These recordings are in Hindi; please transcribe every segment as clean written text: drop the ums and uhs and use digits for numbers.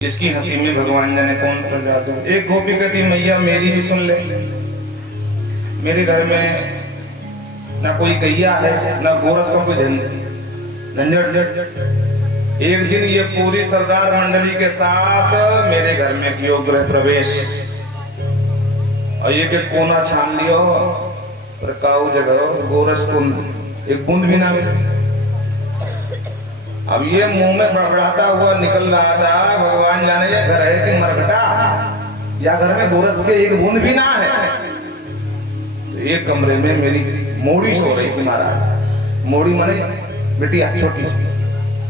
जिसकी हंसी में भगवान जाने कौन सा जादू। एक गोपी कहती मैया मेरी भी सुन ले, मेरे घर में ना कोई गैया है ना गोरस का कोई झंझट। एक दिन ये पूरी सरदार मंडली के साथ मेरे घर में कियो गृह प्रवेश और ये के कोना छान लियो पर काऊ जगह गोरस कुंद एक बूंद भी ना मिले। अब ये मुंह में बड़बड़ाता हुआ निकल रहा था, भगवान जाने ये घर है कि मरघटा या घर में गोरस के एक बूंद भी ना है। तो एक कमरे में मेरी मोड़ी सो रही थी महाराज। मोड़ी माने बिटिया छोटी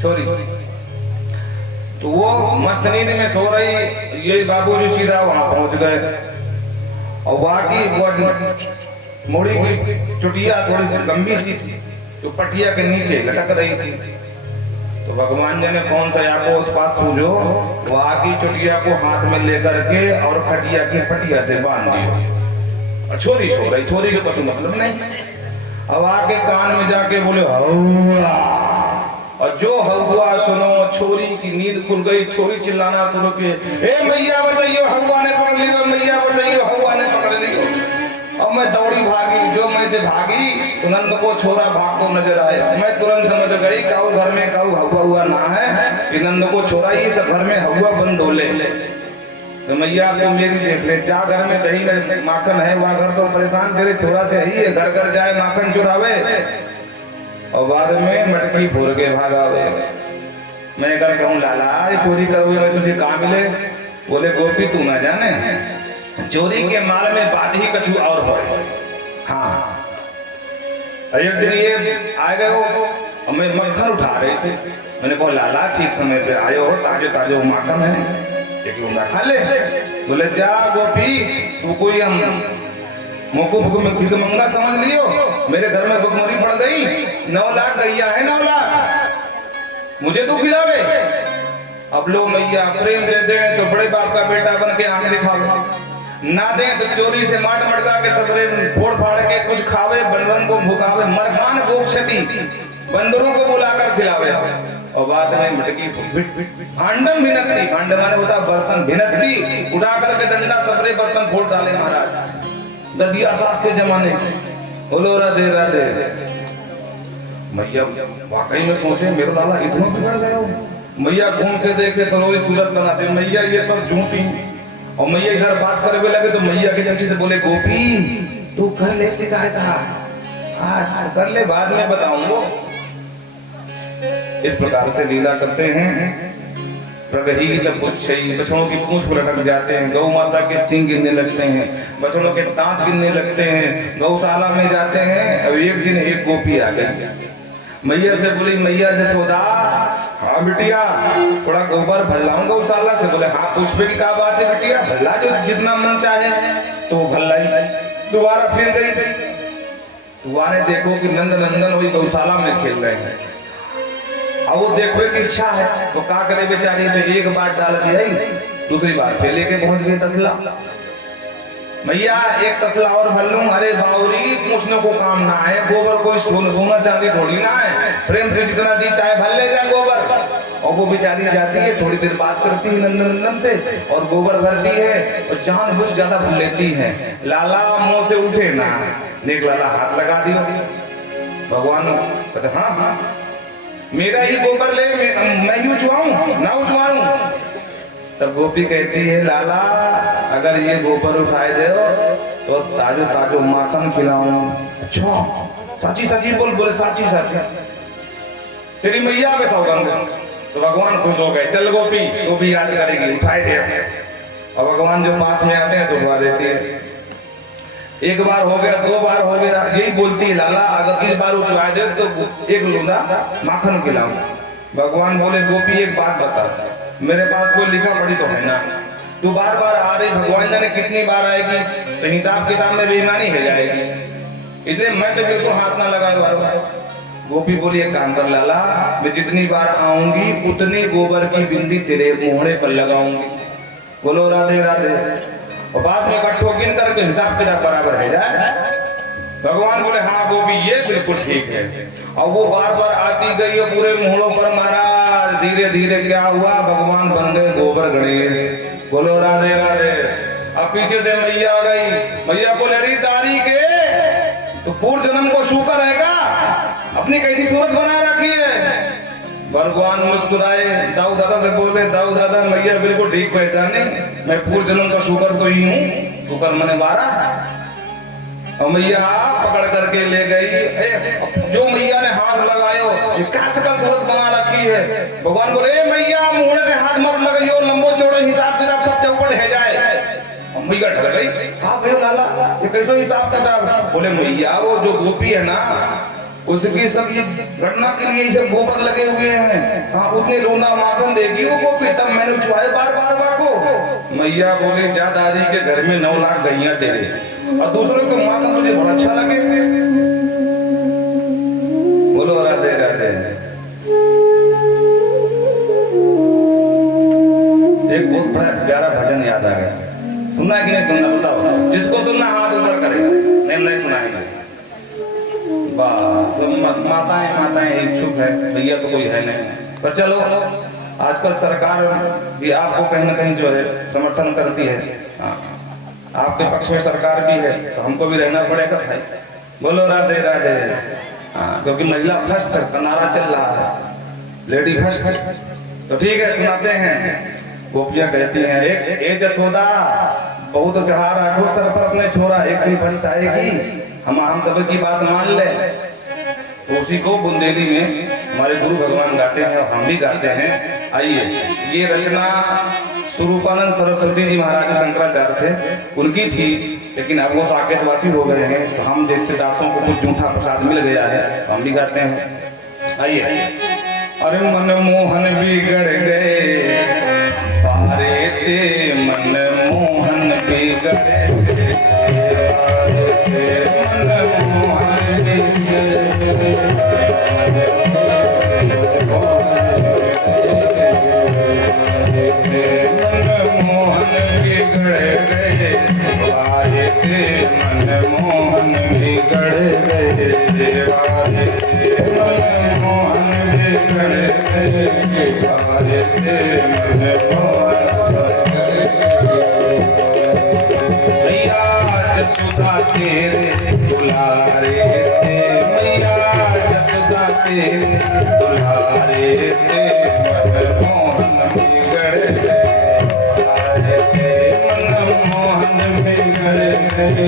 छोरी, तो वो मस्त नींद में सो रही। ये बाबूजी सीधा वहां पहुंच गए और बाकी मोड़ी की चुटिया थोड़ी लंबी सी थी तो पटिया के नीचे लटक रही थी। तो भगवान जी ने कौन सा आपको उत्पात सूझो, वहां की चुटिया को हाथ में लेकर के और खटिया की पटिया से बांध दियो। छोरी सो रही, छोरी के कुछ मतलब नहीं। अब आके कान में जाके बोले हौवा, और जो हौवा सुनो छोरी की नींद खुल गई। छोरी चिल्लाना शुरू की, ए मैया बताइयो हौवा ने पकड़ लियो, मैया बताइयो हौवा ने पकड़ लियो। अब मैं दौड़ी भागी, जो मैं से भागी तुरंत को छोरा भागतो नजर आया। मैं तुरंत समझ गई काऊ घर में काऊ हवा हुआ ना है कि नंद को छोरा ये सब घर में हवा बंद हो ले। तो मैया तू मेरी देख ले, जा घर में दही माखन है वहां घर तो परेशान तेरे छोरा से ही है, घर घर जाए माखन चुरावे और बाद में मटकी फोड़ के भागावे। मैं अगर कहूँ लाला चोरी करोगे मैं तुझे कहाँ मिले? बोले गोपी तू ना जाने चोरी के माल में बात ही कछु और हो। हाँ एक दिन ये आ गए हो और मैं मक्खन उठा रहे थे। मैंने कहा लाला ठीक समय पे आयो हो, ताजे ताजे माखन है एक लूंगा खा ले। बोले जा गोपी तू कोई हम मोको भूख में खीर मंगा समझ लियो, मेरे घर में भुखमरी पड़ गई। 9 लाख गैया है 9 लाख मुझे तू खिलावे। अब लो मैया प्रेम दे दे तो बड़े बाप का बेटा बन के आंखें दिखाओ, ना दे तो चोरी से माट मटका के सबरे फोड़ फाड़ के कुछ खावे, बंदरों को भुकावे, मरखान भूख क्षति बंदरों को बुलाकर खिलावे। और बाद में मटकी भांडम भिनकती, भांडम माने होता बर्तन, भिनकती उठा करके डंडा सबरे बर्तन फोड़ डाले महाराज ददिया सास के जमाने। बोलो राधे राधे। मैया वाकई में सोचे मेरे लाला इतना बिगड़ गया। मैया घूम के देखे तो रोई सूरत बनाते, मैया ये सब झूठी। और मैया इधर बात करने लगे तो मैया के जंशी से बोले गोपी तू कर ले शिकायत, आज कर ले बाद में बताऊंगा। इस प्रकार से लीला करते हैं। प्रगही जब कुछ बछड़ों की पूंछ को लटक जाते हैं, गौ माता के सींग गिरने लगते हैं, बछड़ों के दांत गिरने लगते हैं, गौशाला में जाते हैं। अब एक दिन एक गोपी आ गई, मैया से बोली मैया जसोदा हाँ बिटिया थोड़ा गोबर भर लाऊं गौशाला से। बोले हाँ पुष्पे की क्या बात है बिटिया, भल्ला जो जितना मन चाहे तो भल्लाई। दोबारा फिर गई, दोबारा देखो कि नंद नंदन वही गौशाला में खेल रहे हैं। अब वो देखने की इच्छा है तो क्या करे बेचारी, तो एक बार डाल दिया, दूसरी बार फिर लेके पहुंच गई तसला। मैया एक तसला और भर लूं। अरे बावरी पूछने को काम ना है, गोबर कोई सोना चांदी थोड़ी ना है, प्रेम से जितना जी चाहे भर ले जाए गोबर। और वो बेचारी जाती है, थोड़ी देर बात करती है नंदन से और गोबर भरती है और जानबूझ ज्यादा भर लेती है। लाला मुंह से उठे ना, देख लाला हाथ लगा दियो। भगवान कहते हाँ हाँ मेरा ही गोबर ले, मैं ही उछवाऊं ना उछवाऊं। तब गोपी कहती है लाला अगर ये गोबर उठाए दे तो ताजो ताजो माखन खिलाऊं। अच्छा साची साची बोल, बोले साची साची तेरी मैया के सौगंध। तो भगवान खुश हो गए, चल गोपी गोपी याद करेगी, उठाए दे। और भगवान जो पास में आते हैं तो दुआ देती है। एक बार हो गया, 2 बार हो गया, यही बोलती है लाला अगर इस बार उठवाए दे तो 1 लूंगा माखन खिलाऊं। भगवान बोले गोपी एक बात बता, मेरे पास कोई लिखा पढ़ी तो है ना, तू बार बार आ रही, भगवान जाने कितनी बार आएगी तो हिसाब किताब में बेईमानी हो जाएगी, इसलिए मैं तो बिल्कुल हाथ ना लगाए बार बार। गोपी बोली एक काम कर लाला, मैं जितनी बार आऊंगी उतनी गोबर की बिंदी तेरे मोहड़े पर लगाऊंगी। बोलो राधे राधे। और बाद में इकट्ठो गिन करके हिसाब किताब बराबर हो जाए। भगवान बोले हाँ वो भी ये बिल्कुल ठीक है। और वो बार बार आती गई और पूरे मोहड़ों पर महाराज धीरे धीरे क्या हुआ, भगवान बन गए गोबर गणेश। बोलो राधे राधे। अब पीछे से मैया आ गई, मैया बोले अरे दारी के तो पूर्व जन्म को शुक्र रहेगा, अपनी कैसी सूरत बना रखी है। भगवान मुस्कुराए, दाऊ दादा से बोल रहे दाऊ दादा मैया बिल्कुल ठीक पहचाने, मैं पूर्व जन्म का शुक्र तो ही हूँ, शुक्र मैंने 12। और मैया पकड़ करके ले गई। जो मैया ने हाथ लगायो इसका सकल सूरत बना रखी है। भगवान बोले मैया मुंह ने हाथ मत लगाइयो, लंबो चौड़े हिसाब किताब सब चौपट है जाए। मैया डर गई, कहा भैया लाला ये कैसे हिसाब किताब। बोले मैया वो जो गोपी है ना उसकी सब ये गणना के लिए सब गोबर लगे हुए हैं, हाँ उतने रोना माखन देगी वो गोपी, तब मैंने उछवाए बार बार को। मैया बोले जा दादी के घर में 9 लाख गैया तेरे और दूसरों को माखन मुझे बहुत अच्छा लगे। बोलो राधे राधे। एक बहुत बड़ा प्यारा भजन याद आ गया, सुनना है कि नहीं सुनना बताओ, जिसको सुनना हाथ ऊपर करे, नहीं सुना है माताएं इच्छुक है, भैया तो कोई है नहीं। पर चलो आजकल सरकार भी आपको कहीं ना कहीं जो है समर्थन करती है, आपके पक्ष में सरकार भी है, तो हमको भी रहना पड़ेगा भाई। बोलो राधे राधे। क्योंकि महिला फर्स्ट का नारा चल रहा है, लेडी फर्स्ट। तो ठीक है सुनाते हैं। गोपियां कहती हैं एक जसोदा बहुत चढ़ा रखो सर पर अपने छोरा, एक दिन पछताएगी, हम सब की बात मान ले। तो उसी को बुंदेली में हमारे गुरु भगवान गाते हैं और हम भी गाते हैं। आइए, ये रचना स्वरूपानंद सरस्वती जी महाराज शंकराचार्य थे, उनकी थी, लेकिन अब वो साकेतवासी हो गए हैं, तो हम जैसे दासों को कुछ जूठा प्रसाद मिल गया है तो हम भी गाते हैं। आइए। अरे मन मोहन बिगड़ गए पारे थे, मन मोहन बिगड़ गए, मन मोहन बिगड़ जसोदा तेरे दुलारे थे, मैया जसोदा तेरे दुलारे थे, मन मोहन बिगड़ गए, मन मोहन बिगड़ गए।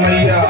मैया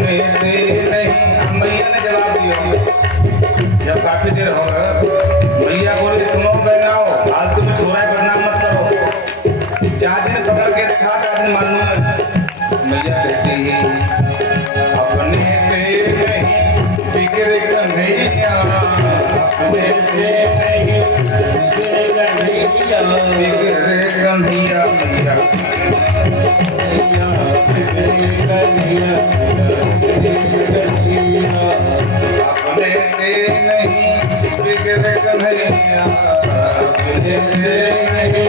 अपने से नहीं। मैया ने जवाब दिया जब काफी देर हो गया, मैया बोले सुनो बहनाओ, आज तुम छोरा बदनाम मत करो, 4 दिन पकड़ के रखा 4 दिन मालूम है। मैया कहती है अपने से नहीं बिगड़ कन्हैया, अपने से नहीं बिगड़ कन्हैया, बिगड़ कन्हैया अपने से नहीं बिगड़ कन्हैया, अपने से नहीं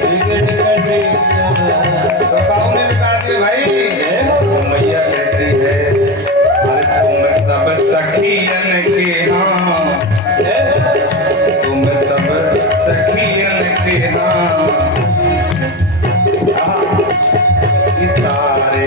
बिगड़ कन्हैया। तो कौन ने बता दिया भाई? मैया कहती है अरे तुम सब सखियन के, हाँ तुम सब सखियन के, हाँ सारे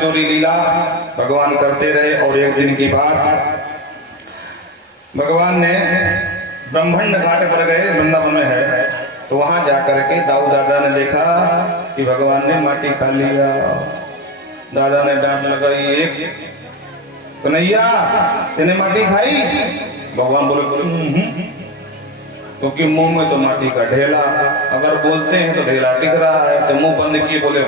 चोरी लीला भगवान करते रहे। और एक दिन की बात, भगवान ने ब्रह्मंड घाट पर गए, वृंदावन में है, तो वहां जाकर के दाऊ दादा ने देखा कि भगवान ने माटी खा लिया। दादा ने डांट लगाई, एक कन्हैया तेने माटी खाई? भगवान बोले क्योंकि मुंह में तो माटी का ढेला, अगर बोलते हैं तो ढेला दिख रहा है, तो मुंह बंद किए बोले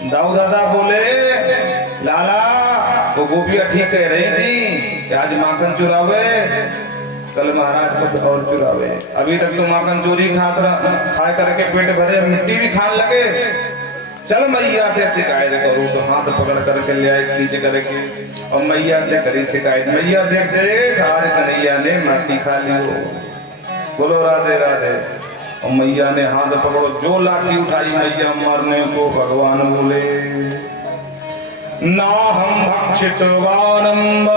दाऊ दादा बोले लाला वो गोपियां ठीक कह रही थी कि आज माखन चुरावे, कल महाराज कुछ और चुरावे। अभी तक तो माखन चोरी खा करके पेट भरे, मिट्टी भी खाने लगे। चल मैया से शिकायत करूं, तो हाथ पकड़ करके ले आए नीचे करके, और मैया से करी शिकायत। मैया देख देख आज कन्हैया ने माटी खा ली, बोलो राधे राधे। और मैया ने हाथ पकड़ो, जो लाठी उठाई मैया मारने को, भगवान बोले ना हम भक्षितवानम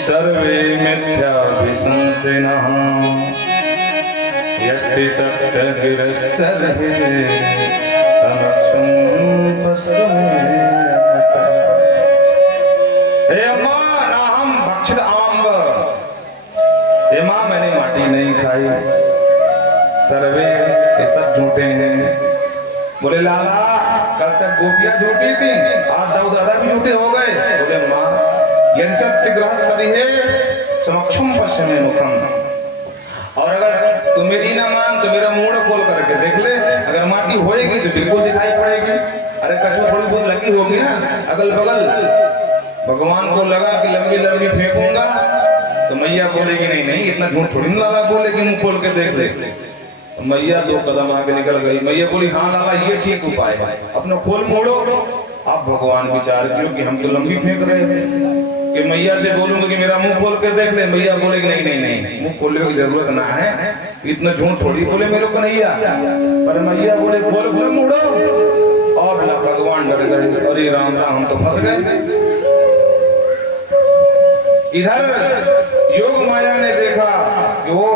सर्वे मिथ्या विसंसिनः यस्ति सत्य गिरस्तर समक्षम तस्मै। हे अम्मा ना हम भक्षित आम्ब, हे माँ मैंने माटी नहीं खाई, सर्वे ये सब झूठे हैं। बोले लाला कल तक गोपियां झूठी थी, आज दाऊ दादा भी झूठे हो गए। बोले माँ यदि सत्य ग्रहण करिए समक्षम पश्चिमी मुखम, और अगर तू मेरी ना मान तो मेरा मुंह खोल करके देख ले, अगर माटी होएगी तो बिल्कुल दिखाई पड़ेगी। अरे कछुआ थोड़ी बहुत लगी होगी ना अगल बगल, भगवान को लगा कि लंबी लंबी फेंकूंगा तो मैया बोलेगी नहीं नहीं इतना झूठ थोड़ी ना लाला बोलेगी, मुंह खोल के देख ले। मैया 2 कदम आगे निकल गई। मैया बोली हाँ लाला ये ठीक उपाय है, अपना खोल मोड़ो। आप भगवान विचार कियो कि हम तो लंबी फेंक रहे थे, कि मैया से बोलूंगा कि मेरा मुंह खोल के देख ले, मैया बोलेगी नहीं नहीं नहीं मुंह खोलने की जरूरत ना है, इतना झूठ थोड़ी बोले मेरे कन्हैया। पर मैया बोले खोल मोड़ो, और भगवान डर गए, अरे राम राम हम तो फंस गए। इधर योग माया ने देखा कि ओ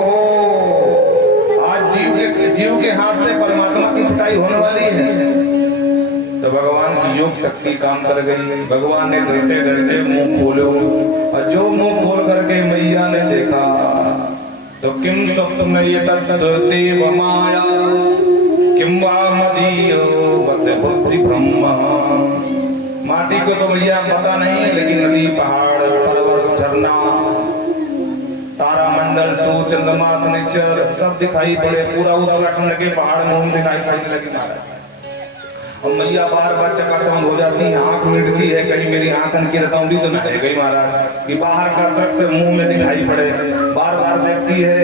जीव के हाथ से परमात्मा की पिटाई होने वाली है, तो भगवान की योग शक्ति काम कर गई। भगवान ने डरते डरते मुंह खोलो, और जो मुंह खोल करके मैया ने देखा तो किम स्वप्न ये तद्देव माया किम वा मदीयो बत बुद्धि ब्रह्म। माटी को तो भैया पता नहीं, लेकिन नदी पहाड़ पर्वत वरना तारा मंडल सो चंद्रमा निश्चर सब दिखाई पड़े, पूरा उत्तराखंड के पहाड़ मुंह दिखाई पड़ने लगी महाराज। और मैया बार बार चकाचौंध हो जाती है, आंख मिटती है, कहीं मेरी आंख की रतौंधी तो नहीं गई महाराज कि बाहर का दृश्य मुंह में दिखाई पड़े, बार बार देखती है।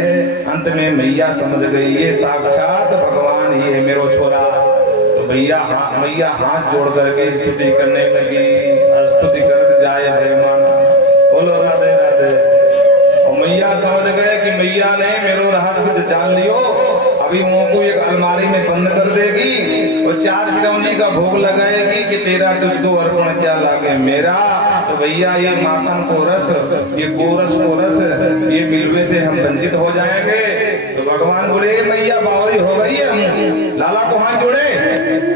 अंत में मैया समझ गई ये साक्षात भगवान ही है मेरो छोरा। तो मैया हाथ जोड़ करके स्तुति करने लगी, स्तुति कर जाए भगवान, बोलो राधे राधे। और मैया समझ गए कि मैया ने मेरो रहस्य जान लियो, अभी मुंह को एक अलमारी में बंद कर देगी और 4 चिरौंजी का भोग लगाएगी कि तेरा तुझको अर्पण क्या लागे मेरा। तो भैया ये माखन को रस, ये गोरस को रस, ये मिलवे से हम वंचित हो जाएंगे। तो भगवान बोले मैया बावरी हो गई है, लाला को हाथ जोड़े।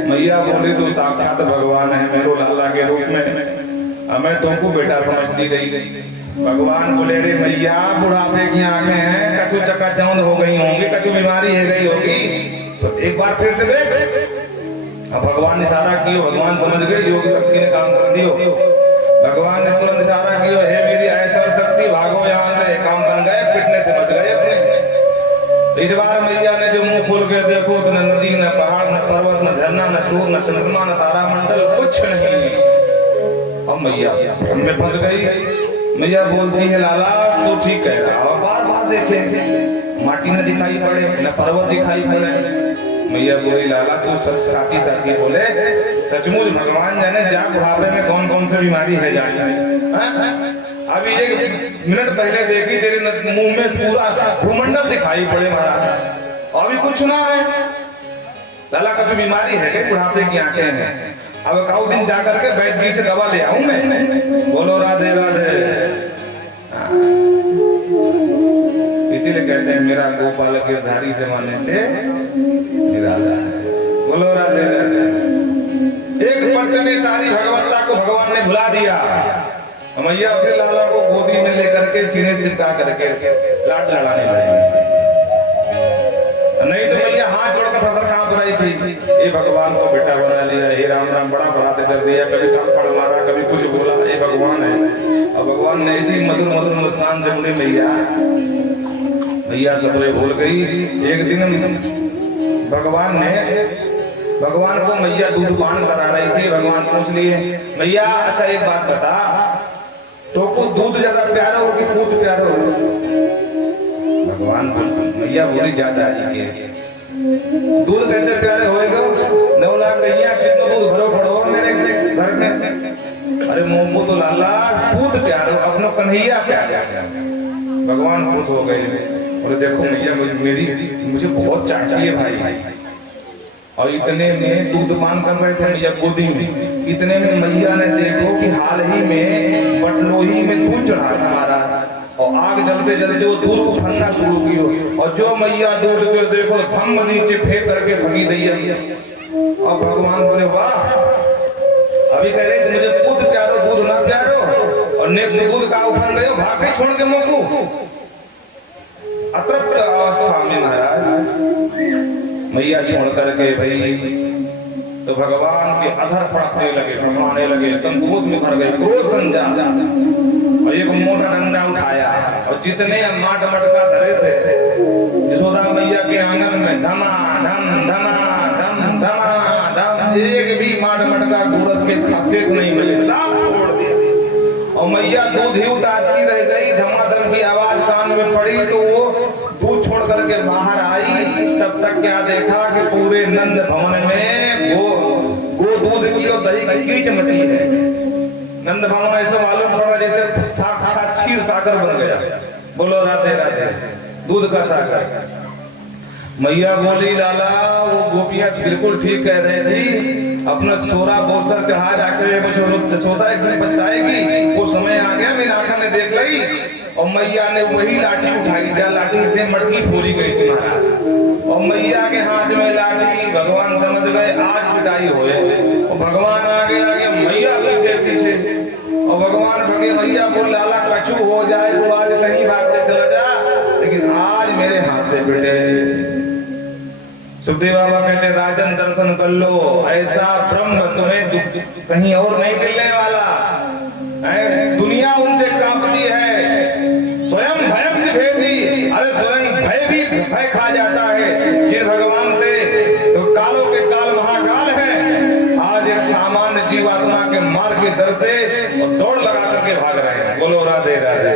मैया बोले तो साक्षात भगवान है मेरो लाला के रूप में, हमें तुमको बेटा समझती रही। भगवान बोले रे मैया बुढ़ापे की आंखें हैं, कछु चकाचौंध हो गई होंगी, कछु बीमारी है गई होगी, तो एक बार फिर से देख। अब भगवान ने इशारा किया, भगवान समझ गए योग शक्ति ने काम कर दियो। भगवान ने तुरंत इशारा किया, हे मेरी ऐश्वर्य शक्ति भागो यहाँ से, काम बन गए, फिटने से बच गए अपने। इस बार मैया ने जो मुंह खोल के देखो तो न नदी न पहाड़ न पर्वत न झरना न सूर्य न चंद्रमा न तारा मंडल कुछ नहीं। अब मैया हमने फंस गई। मैया बोलती है लाला तो ठीक कह रहा, और बार बार देखे माटी न दिखाई पड़े न पर्वत दिखाई पड़े। मैया बोली लाला तू सच साची साची बोले, सचमुच भगवान जाने जा बुढ़ापे में कौन कौन सी बीमारी है जाने। अभी 1 मिनट पहले देखी तेरे मुंह में पूरा भूमंडल दिखाई पड़े महाराज, अभी कुछ ना है लाला, कुछ बीमारी है बुढ़ापे की आंखें हैं। अब काउ दिन जा करके वैद्य जी से दवा ले आऊं मैं, बोलो राधे राधे। इसीलिए कहते हैं मेरा गोपाल के धारी जमाने से निराला है, बोलो राधे राधे। एक पट में सारी भगवत्ता को भगवान ने भुला दिया। मैया अपने लाला को गोदी में लेकर के सीने से चिपका करके लाड लड़ाने लगी, नहीं तो मैया हाथ जोड़कर थर कांप रही थी, ये भगवान को बेटा बना लिया, ये राम राम बड़ा बड़ाते कर दिया, कभी थप्पड़ मारा कभी कुछ बोला, ये भगवान है। और भगवान ने इसी मधुर मधुर मुस्कान से बोले मैया सब भूल गई। एक दिन भगवान को मैया दूध पान करा रही थी। भगवान पूछ लिए मैया अच्छा एक बात बता, तो को दूध ज्यादा प्यारा हो कि पूत प्यारा हो? भगवान मैया बोली ज्यादा ही दूध कैसे प्यारे होएगा, 9 लाख गैया कितना दूध भरो भरो मेरे घर में। अरे मोमो तो लाला पूत प्यारो अपनो कन्हैया प्यारा। भगवान खुश हो गए और देखो मैया मुझे बहुत चाहती है भाई। और इतने में दूध पान कर रहे थे मैया गोदी में, इतने में मैया ने देखो कि हाल ही में बटलोही में दूध चढ़ा था महाराज, और आग जलते जलते वो दूध उफनना शुरू की हो, और जो मैया दूध को देखो धम्म नीचे फेंक करके भगी दैया। और भगवान बोले वाह, अभी कह रहे मुझे दूध प्यारो दूध ना प्यारो, और नेक्स्ट दूध का उफन गए भाग के छोड़ के मोकू। अतृप्त अवस्था में महाराज मैया छोड़ करके भाई तो भगवान के अधर फड़कने लगे, फड़कने लगे, एकदम क्रोध में भर गए, क्रोध संजा और एक मोटा डंडा उठाया और जितने माट मटका धरे थे यशोदा मैया के आंगन में धमा धम धमा धम धमा धम, एक भी माट मटका गोरस के खासियत नहीं मिले, सब फोड़ दिया। और मैया दूध ही उतारती रह गई, धमाधम की आवाज कान में पड़ी तो वो दूध छोड़ करके बाहर आई। तब तक क्या देखा कि पूरे नंद भवन में गो दूध की और दही की कीच मची है। नंद भवन ऐसे मालूम पड़ा जैसे साक्षात क्षीर सागर बन गया। बोलो राधे राधे, दूध का सागर। मैया बोली लाला वो गोपियां बिल्कुल ठीक कह रही थी, अपना सोरा बोसर चढ़ा जाके सोता एक दिन पछताएगी। वो समय आ गया, मेरी आंखों ने देख ली और मैया ने वही लाठी उठाई, जा लाठी से मटकी फोड़ी गई थी महाराज। और मैया के हाथ में लाठी, भगवान समझ गए आज पिटाई होए। और भगवान आगे आगे मैया पीछे पीछे, और भगवान भगे मैया को लाला कछु हो जाए तो आज कहीं भाग के चला जा, लेकिन आज मेरे हाथ से पिटे। सुखदेव बाबा कहते राजन दर्शन कर लो, ऐसा ब्रह्म तुम्हें कहीं और नहीं मिलने वाला है। दुनिया उनसे कांपती है, बोलो राधे राधे।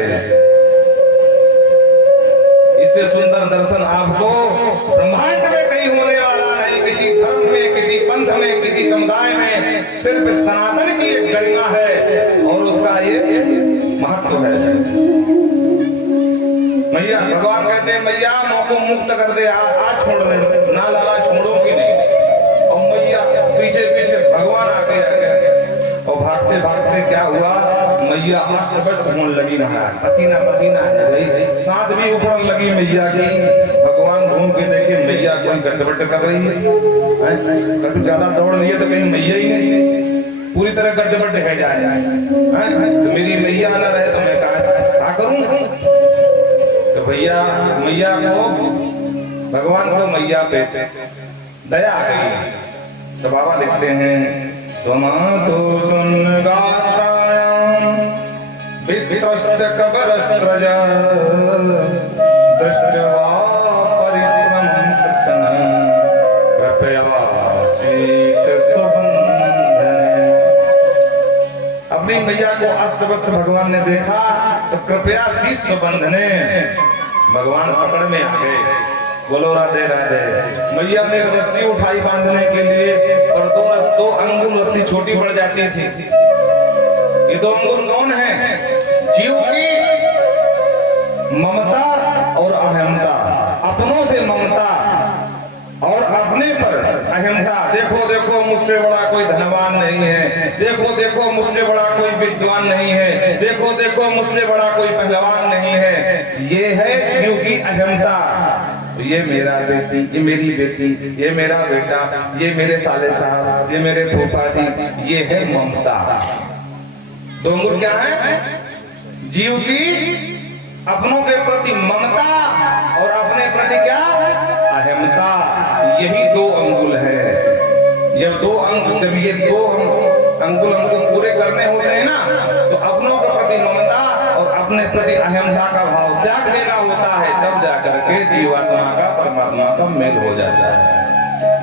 इससे सुंदर दर्शन आपको ब्रह्मांड में कहीं होने वाला नहीं, किसी धर्म में, किसी पंथ में, किसी समुदाय में। सिर्फ सनातन की एक गरिमा है और उसका ये महत्व है। मैया भगवान कहते हैं मैया मौको मुक्त कर दे, आज छोड़ने ना लाला छोड़ोगी नहीं। और मैया पीछे पीछे भगवान आगे और भागते भागते क्या हुआ, मैया अष्टभष्ट होने लगी रहा, पसीना पसीना हो गई, सांस भी उखड़ने लगी मैया की। भगवान घूम के देखे मैया कोई गड़बड़ कर रही है, कभी ज्यादा दौड़ रही है तो कहीं मैया ही नहीं पूरी तरह गड़बड़ है जाए, तो मेरी मैया ना रहे तो मैं क्या करूं। तो भैया मैया को, भगवान को मैया पे दया आ गई। तो बाबा लिखते हैं तो सुन गात्रायां विस्तृष्ट कबरस्त्रजा दृष्ट्वा परिश्रमं कृष्णं कृपया शीत सुबंधने। अपनी मैया को अस्तव्यस्त भगवान ने देखा तो कृपया शीत सुबंधने, भगवान पकड़ में आ गए। बोलो राधे राधे। मैया ने रस्सी उठाई बांधने के लिए और दो अंगुल रस्सी छोटी पड़ जाती थी। ये दो अंगुल कौन है? जीव की ममता और अहमता, अपनों से ममता और अपने पर अहमता। देखो देखो मुझसे बड़ा कोई धनवान नहीं है, देखो देखो मुझसे बड़ा कोई विद्वान नहीं है, देखो देखो मुझसे बड़ा कोई पहलवान नहीं है। ये है जीव की अहमता। ये मेरा बेटी, ये मेरी बेटी, ये मेरा बेटा, ये मेरे साले साहब, ये मेरे फूफा जी, ये है ममता। दो अंगुल क्या है? जीव की अपनों के प्रति ममता और अपने प्रति क्या? अहमता। यही दो अंगुल है। जब ये दो अंगुल हमको पूरे करने होते हैं ना, तो अपनों के प्रति ममता और अपने प्रति अहमता का भाव त्याग देना होता है, तब जाकर के जीवात्मा का परमात्मा का मेल हो जाता है।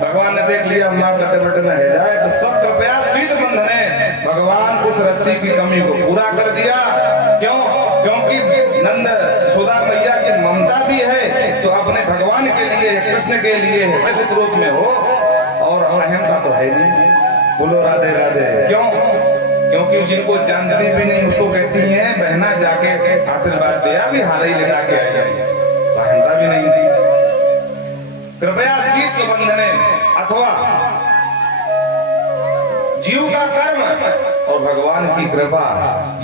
भगवान ने देख लिया हमारा कटे न है जाए तो सब कृपया शीत बंधने, भगवान उस रस्सी की कमी को पूरा कर दिया। क्यों? क्योंकि नंद यशोदा मैया की ममता भी है तो अपने भगवान के लिए, कृष्ण के लिए निश्चित रूप में हो, और अहमता तो है नहीं। बोलो राधे राधे। क्यों? क्योंकि जिनको चांदनी भी नहीं उसको कहती है बहना जाके आशीर्वाद दिया भी हाल ही लगा के आ जाए, अहमता भी नहीं दी। कृपया शीत बंधने अथवा जीव का कर्म और भगवान की कृपा,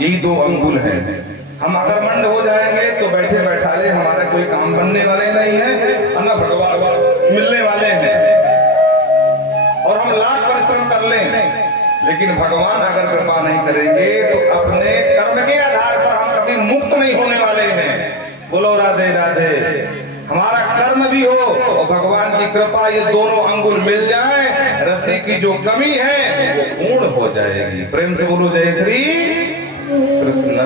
यही दो अंगुल हैं। हम अकर्मण्य हो जाएंगे तो बैठे बैठाले हमारे कोई काम बनने वाले नहीं है, न भगवान मिलने वाले हैं। और हम लाख परिश्रम कर लें लेकिन भगवान अगर कृपा नहीं करेंगे तो अपने कर्म के आधार पर हम कभी मुक्त नहीं होने वाले हैं। बोलो राधे राधे। हमारा कर्म भी हो और भगवान की कृपा, ये दोनों अंगुल मिल जाए, रस्सी की जो कमी है वो पूर्ण हो जाएगी। प्रेम से बोलो जय श्री कृष्ण।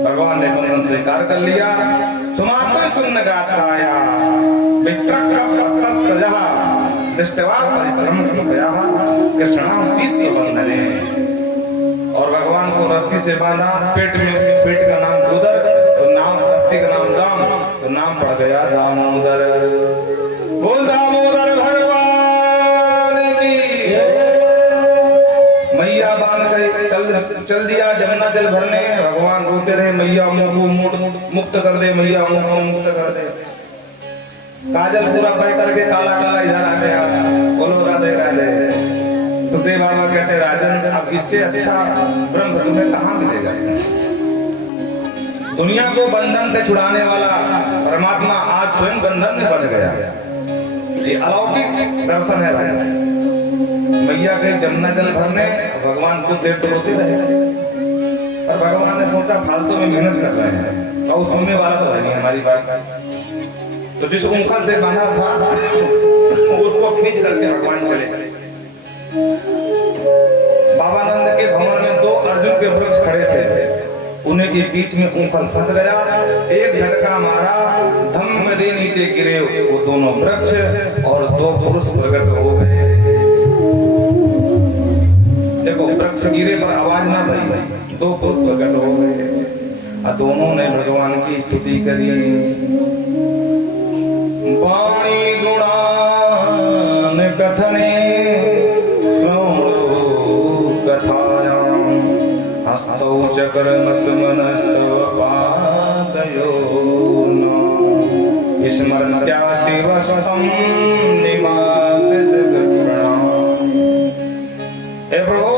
भगवान ने बंधन स्वीकार कर लिया। सुमातो सुन्न गात्राया विस्त्रक प्रतत्सजः दृष्ट्वा परिश्रम कृपया कृष्णा शीत बंधने। और भगवान को रस्सी से बांधा, पेट का नाम उदर, तो नाम रस्सी का नाम दाम, तो नाम पड़ गया दामोदर। बोल दामोदर भगवान की। मैया बांध गई, चल दिया जमुना जल भरने। भगवान रोते रहे मैया मुक्त कर दे, मैया मुक्त कर दे। काजल पूरा बह करके काला काला इधर आ गया। बोलो राधे राधे। सुखदेव बाबा कहते राजन अब इससे अच्छा ब्रह्म तुम्हें कहाँ मिलेगा। दुनिया को बंधन से छुड़ाने वाला परमात्मा आज स्वयं बंधन में बन गया। ये अलौकिक दर्शन है भाई। मैया के जमुना जल भरने, भगवान को देर तो रोते रहे और भगवान ने सोचा फालतू में मेहनत कर रहे हैं और सुनने वाला तो है नहीं हमारी बात। तो जिस उंखल से बांधा था उसको खींच करके भगवान चले। बाबानंद के भवन में दो अर्जुन के वृक्ष खड़े थे, उन्हीं के बीच में उंखल फंस गया। एक झटका मारा, धम्म दे नीचे गिरे वो दोनों वृक्ष और दो पुरुष प्रकट हो गए। देखो वृक्ष वृक्ष गिरे पर आवाज ना भई, दो पुरुष प्रकट हो गए और दोनों ने भगवान की स्तुति करी। वाणी गुणान कथने कथायां हस्तौ च कर्मसुमनस्तव पादयो न स्मरन्त्या शिवस्तं निवास जगत्प्रणा। हे प्रभु,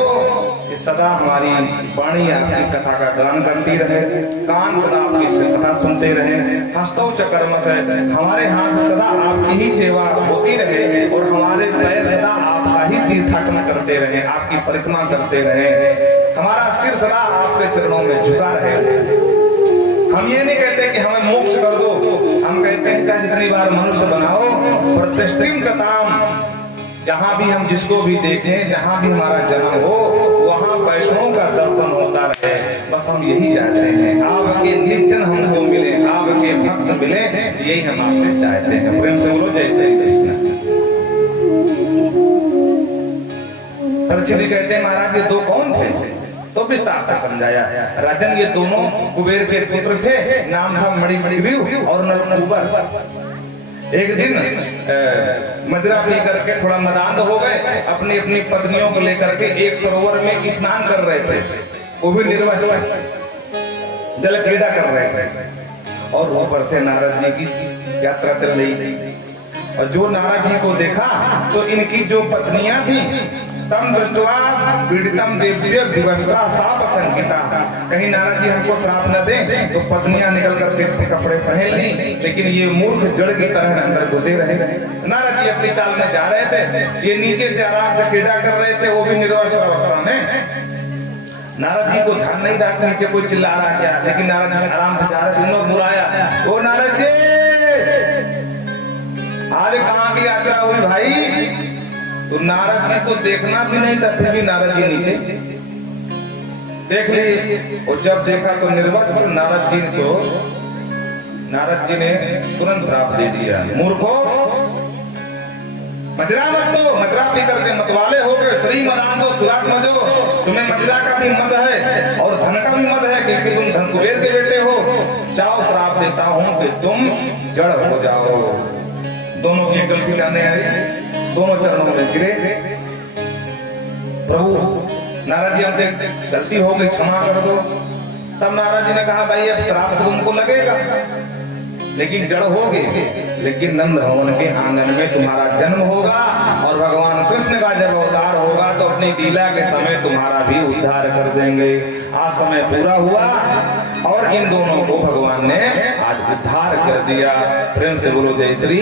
सदा हमारी वाणी आपकी कथा का गान करती रहे, कान सदा आपकी कथा सुनते रहे, हस्तौ च कर्म से हमारे हाथ से सदा आपकी ही सेवा होती रहे और हमारे पैर सदा आपका ही तीर्थाटन करते रहे, आपकी परिक्रमा करते रहे, हमारा सिर सदा आपके चरणों में झुका रहे। हम ये नहीं कहते कि हमें मोक्ष कर दो, हम कहते हैं चाहे जितनी बार मनुष्य बनाओ, प्रतिष्ठिम सताम, जहां भी हम जिसको भी देखें, जहां भी हमारा जन्म हो, वहां वैष्णव का दर्शन होता रहे। बस हम यही चाहते हैं, आपके निर्जन हमको मिले, आपके भक्त मिले, यही हम आपसे चाहते हैं। प्रेम से बोलो जय श्री कृष्ण। परीक्षित जी कहते हैं महाराज ये दो कौन थे? तो विस्तार से समझाया। राजन ये दोनों कुबेर के पुत्र थे, नाम था मणिग्रीव और नलकूबर। एक दिन मदिरा पी करके थोड़ा मदान हो गए, अपनी अपनी पत्नियों को लेकर के एक सरोवर में स्नान कर रहे थे, वो भी निर्वस्त्र जल क्रीड़ा कर रहे थे और ऊपर से नारद जी की यात्रा चल रही थी। और जो नारद जी को देखा तो इनकी जो पत्नियां थी, तम दृष्टवा पीड़ितम देव्य दिवंता साप संकिता, कहीं नारद जी हमको श्राप न दें तो पत्नियां निकल करके कपड़े पहन ली, लेकिन ये मूर्ख जड़ की तरह अंदर घुसे रहे। नारद जी अपनी चाल में जा रहे थे, ये नीचे से आराम से क्रीड़ा कर रहे थे, वो भी निर्वस्त्र अवस्था में। नारद जी को ध्यान नहीं रहा, नीचे कोई चिल्ला रहा क्या, लेकिन नारद जी आराम से जा रहे थे। बुलाया, ओ नारद जी आज कहाँ की यात्रा हुई भाई? तो नारद जी को देखना भी नहीं था, फिर भी नारद जी नीचे देख ली, और जब देखा तो निर्वस्त्र नारद जी ने तुरंत श्राप दे दिया, मूर्खो मदिरा मत दो, मदिरा पी करके मतवाले हो गए, स्त्री मदान दो, सुरात मत दो, तुम्हें मदिरा का भी मद है और धन का भी मद है, क्योंकि तुम धन कुबेर के बेटे हो। जाओ श्राप देता हूं कि तुम जड़ हो जाओ। दोनों की गलती करने आई, दोनों चरणों में गिरे। प्रभु नारद जी हमसे गलती हो गई, क्षमा कर दो। तब नारद जी ने कहा भाई अब श्राप तो तुमको लगेगा, लेकिन जड़ होगी, लेकिन नंद भवन के आंगन में तुम्हारा जन्म होगा और भगवान कृष्ण का जब अवतार होगा तो अपनी लीला के समय तुम्हारा भी उद्धार कर देंगे। आज समय पूरा हुआ और इन दोनों को भगवान ने आज उद्धार कर दिया। प्रेम से बोलो जय श्री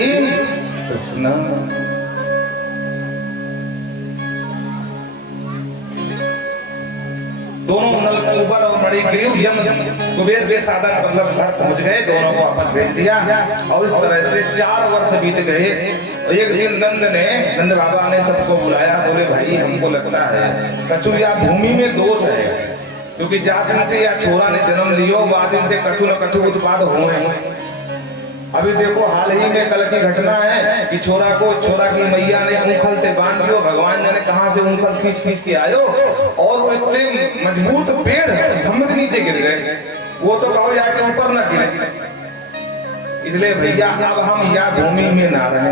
कृष्ण। दोनों नलकूबर और मणिग्रीव यम कुबेर के साधन मतलब घर पहुंच गए, दोनों को वापस भेज दिया और इस तरह से 4 वर्ष बीत गए। एक दिन नंद बाबा ने सबको बुलाया, बोले भाई हमको लगता है कछु या भूमि में दोष है, क्योंकि जा दिन से या छोरा ने जन्म लियो बाद दिन से कछु न कछु उत्पाद हुए। अभी देखो हाल ही में कल की घटना है कि छोरा की मैया ने ऊंखल से बांध दियो, भगवान जाने कहां से ऊंखल खींच के आयो और वो इतने मजबूत पेड़ धम्मत नीचे गिर गए, वो तो कहो जाके ऊपर न गिरे। इसलिए भैया अब हम या भूमि में ना रहे।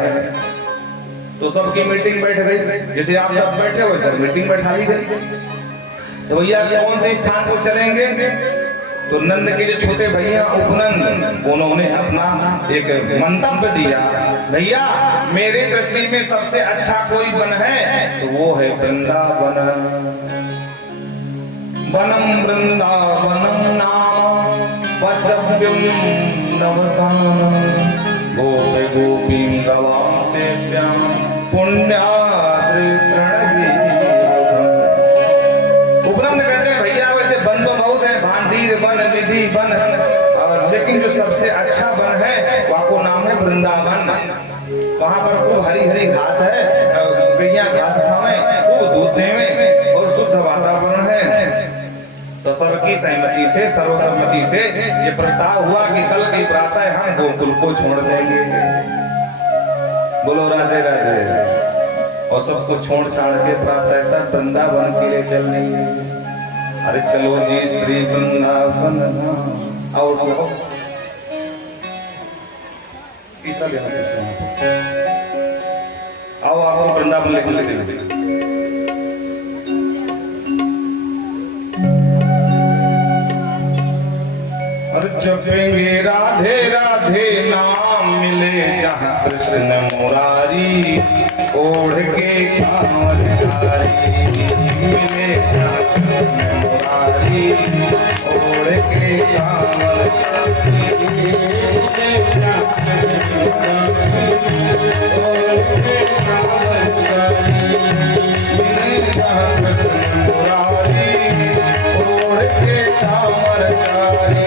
तो सबकी मीटिंग बैठ गई, जैसे आप सब बैठे हो सर मीटिंग बैठा ली गई। तो भैया कौन से स्थान को चलेंगे? तो नंद के जो छोटे भैया उपनंद, उन्होंने अपना एक मंतव्य दिया, भैया मेरे दृष्टि में सबसे अच्छा कोई वन है तो वो है वृंदावन। वनम वृंदावनम नाम वसव्यम नवतानम गोपे गोपी गवां सेव्याम पुण्याद्रितृणवी। उपनंद कहते हैं भैया वैसे वन तो बहुत है, भांडीर वन, विधि वन, लेकिन जो सबसे अच्छा वन है वहाँ नाम है वृंदावन। वहाँ पर खूब हरी हरी घास है, गैया घास खावे, खूब दूध देवे और शुद्ध वातावरण है। तो सबकी सहमति से सर्वसम्मति से ये प्रस्ताव हुआ कि कल की प्रातः हम गोकुल को छोड़ देंगे। बोलो राधे राधे। और सबको छोड़ छाड़ के प्राप्त ऐसा वृंदावन के लिए चलने। अरे चलो जी श्री वृंदावन और आओ आपको वृंदावन लेके चलते। अरे जपेंगे राधे राधे नाम मिले जहाँ कृष्ण मुरारी ओढ़ के कांवरधारी मिले जहाँ कृष्ण मुरारी ओढ़ के कांवरधारी मिले जहाँ कृष्ण मुरारी ओढ़ के कांवरधारी मिले जहाँ कृष्ण मुरारी ओढ़ के कांवरधारी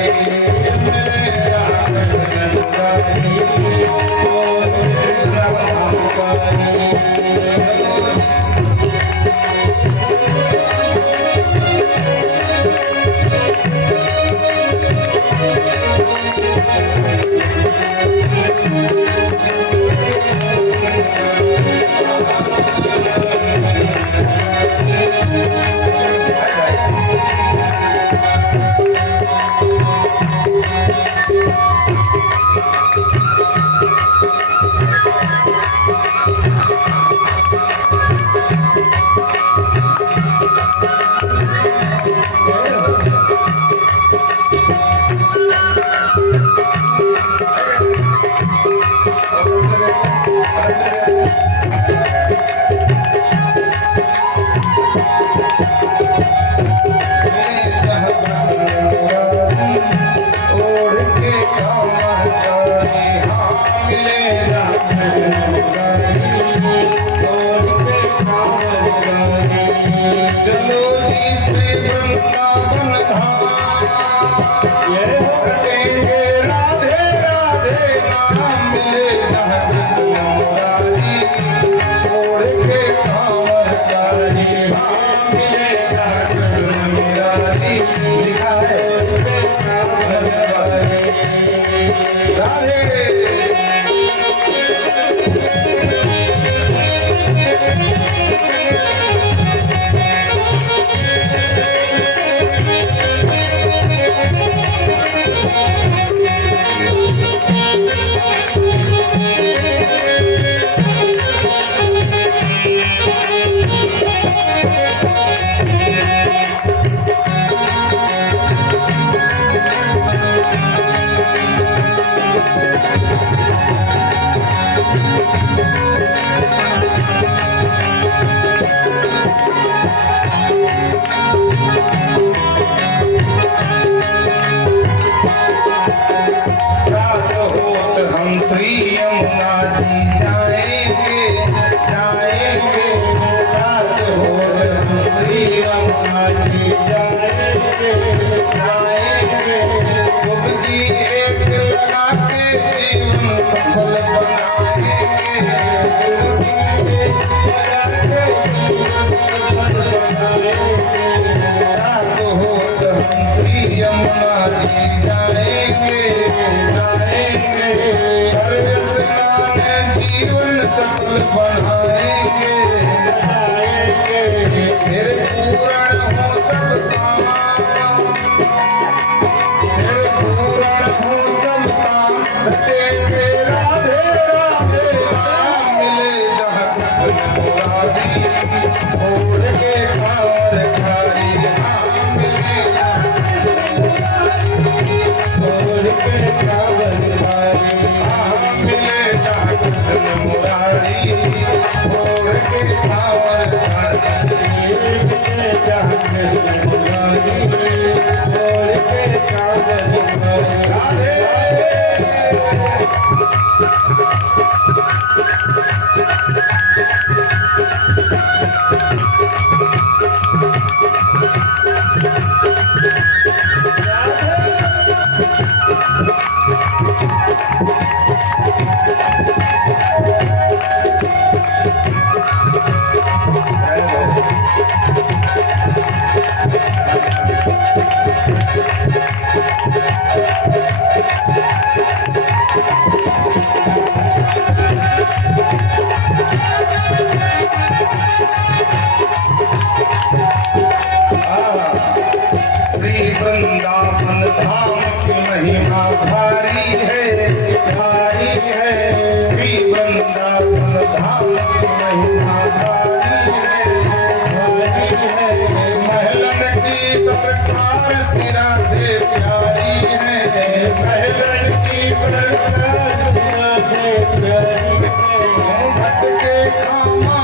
महिमा भारी है, महलन की सरकार स्थिरा दे प्यारी है, महलन की सरकार दे प्यारी है, भटके खामा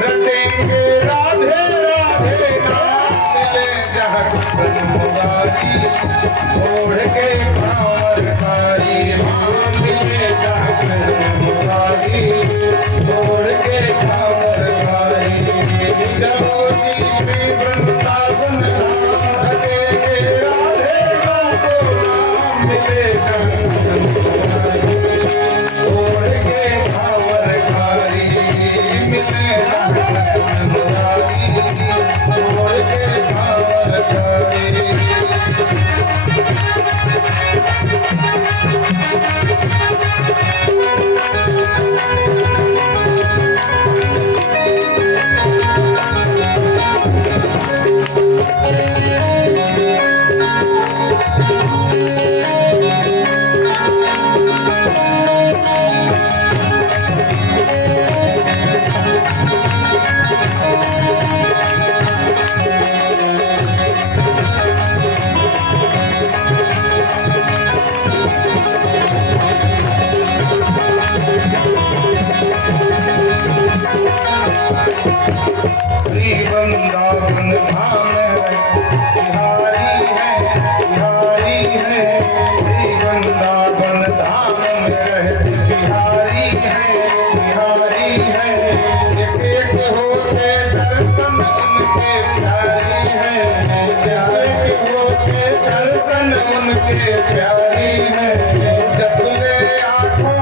रटेंगे राधे राधे नाम मिले जहाँ मुरारी, छोड़ के कांवर कारी मां मिले जहाँ मुरारी, छोड़ के कांवर कारी, जलोजी में वृंदावन रटेंगे राधे राधे नाम मिले जहाँ मुरारी, छोड़ के कांवर कारी मिले मुरारी, छोड़ के कांवर कारी। श्री वृंदावन धाम बिहारी है, बिहारी है, श्री वृंदावन धाम में रहते बिहारी है, बिहारी है, एक एक होते दर्शन उनके प्यारी है, प्यारे होते दर्शन उनके प्यारी है, जपले आठों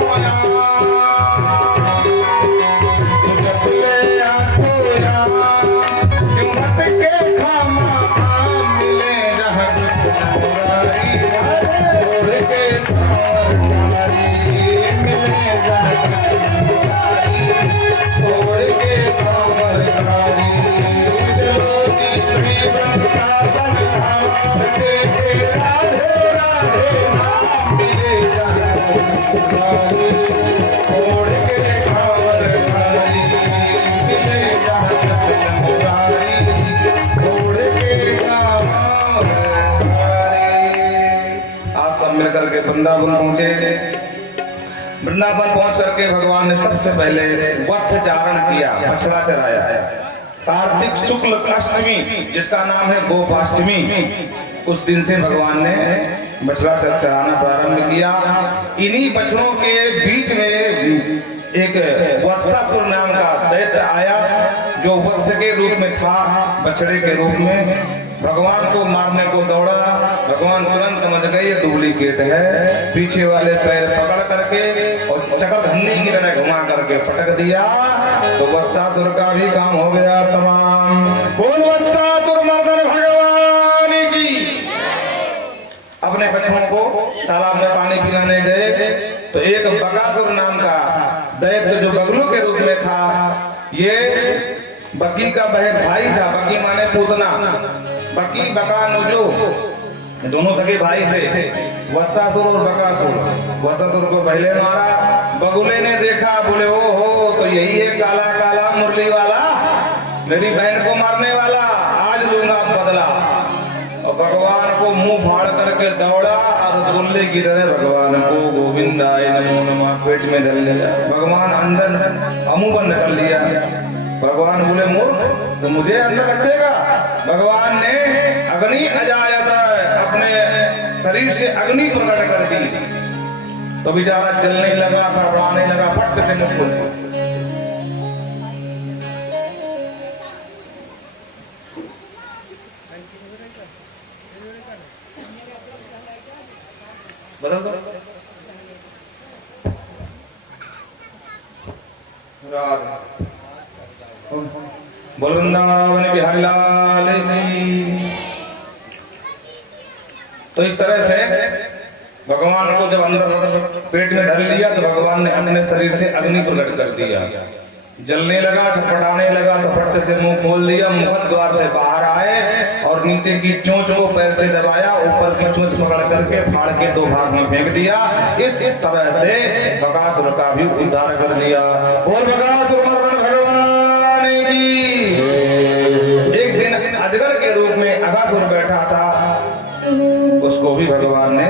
वृंदावन पहुंचे। वृंदावन पहुंच करके भगवान ने सबसे पहले वत्स चारण किया, बछड़ा चराया। कार्तिक शुक्ल अष्टमी जिसका नाम है गोपाष्टमी, उस दिन से भगवान ने बछड़ा चराना प्रारंभ किया। इन्हीं बछड़ों के बीच में एक वत्सासुर नाम का दैत्य आया जो वत्स के रूप में था, बछड़े के रूप में भगवान को मारने को दौड़ा। भगवान तुरंत समझ गए ये डुप्लीकेट है, पीछे वाले पैर पकड़ करके और चक्रधन्नी की तरह घुमा करके पटक दिया, तो वत्सासुर का भी काम हो गया तमाम। बोल वत्सासुर मर्दन भगवान की। अपने बच्चों को तालाब में पानी पिलाने गए तो एक बकासुर नाम का दैत्य जो बगलू के रूप में था, ये बकी का भाई था। बकी माने पूतना, बकी बकानुजो दोनों सगे भाई थे, वत्सासुर और बकासुर। वत्सासुर को पहले मारा, बगुले ने देखा, बोले ओ हो तो यही है काला काला मुरली वाला, मेरी बहन को मारने वाला, आज लूंगा बदला। और भगवान को मुंह फाड़ करके दौड़ा और रसगुल्ले की तरह भगवान को गोविंदाय नमो नमः पेट में धर लिया। भगवान अंदर अमुह बंद कर लिया। भगवान बोले मूर्ख तो मुझे अंदर रखेगा। भगवान ने अग्नि अजायत अपने शरीर से अग्नि प्रकट कर दी तो बेचारा जलने लगा, फड़फड़ाने लगा, फट से मुख खुल। बदल दो बोल वृंदावन बिहारी लाल की। तो इस तरह से भगवान को जब अंदर पेट में धर लिया तो भगवान ने अपने शरीर से अग्नि प्रकट कर दिया। जलने लगा, छटपटाने लगा तो फट से मुंह खोल दिया, मुख द्वार से बाहर आए और नीचे की चोंच को पैर से दबाया, ऊपर की चोंच पकड़ करके फाड़ के 2 भाग में फेंक दिया। इस तरह से बकासुर का भी उद्धार कर दिया। और बकासुर मर्दन भगवान की। एक दिन अजगर के रूप में अगासुर बैठा था, उसको भी भगवान ने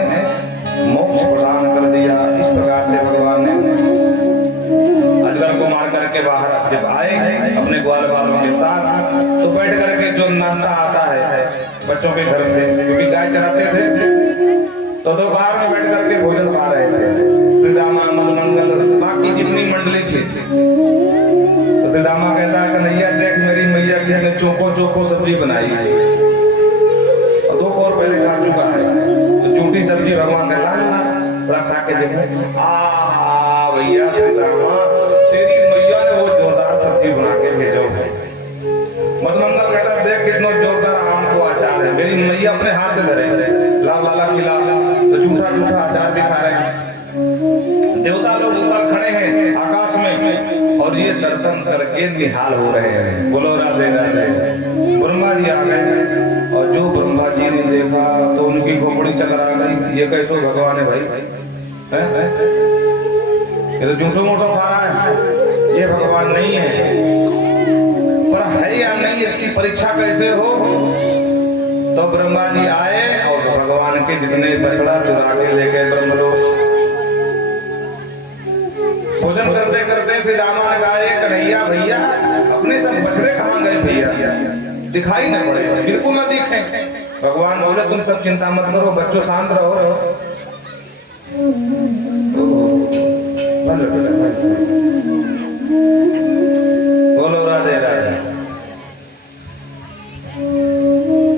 मोक्ष प्रदान कर दिया। इस प्रकार से भगवान ने अजगर को मार करके बाहर जब आए अपने ग्वाल बालों के साथ, तो बैठ करके जो नाश्ता आता है बच्चों के घर से, क्योंकि गाय चराते थे, तो दोपहर में बैठ करके भोजन खा रहे थे। श्री रामा मंगल बाकी जितनी मंडली थी, तो श्री रामा कहता है कन्हैया देख मेरी मैया की ने चोखो चोखो सब्जी बनाई है, और 2 और पहले खा चुका है, तो झूठी सब्जी भगवान कहता है खा के देखो। आ भैया श्री रामा तेरी मैया ने वो जोरदार सब्जी बना के भेजो है। मधुमंगल कहता देख कितना जोरदार आम को अचार है, मेरी मैया अपने हाथ से धरे ला वाला खिला, तो झूठा झूठा अचार भी खा रहे हैं। देवता लोग ऊपर खड़े हैं आकाश में, और ये दर्शन करके निहाल हो रहे हैं। बोलो राधे राधे। ब्रह्मा जी आ गए, और जो ब्रह्मा जी ने देखा तो उनकी खोपड़ी चकरा गई। ये कैसो भगवान है भाई, ये तो झूठो मोटो खा रहा है, ये भगवान नहीं है। पर है या नहीं इसकी परीक्षा कैसे हो। तो ब्रह्मा जी आए और भगवान के जितने बछड़ा चुरा के लेके ब्रह्मलोक भोजन करते करते श्री रामा ने कहा कन्हैया भैया अपने सब बछड़े कहाँ गए भैया, दिखाई न पड़े, बिल्कुल न दिखे। भगवान बोले तुम सब चिंता मत करो, बच्चों शांत रहो। बोलो राधे राधे।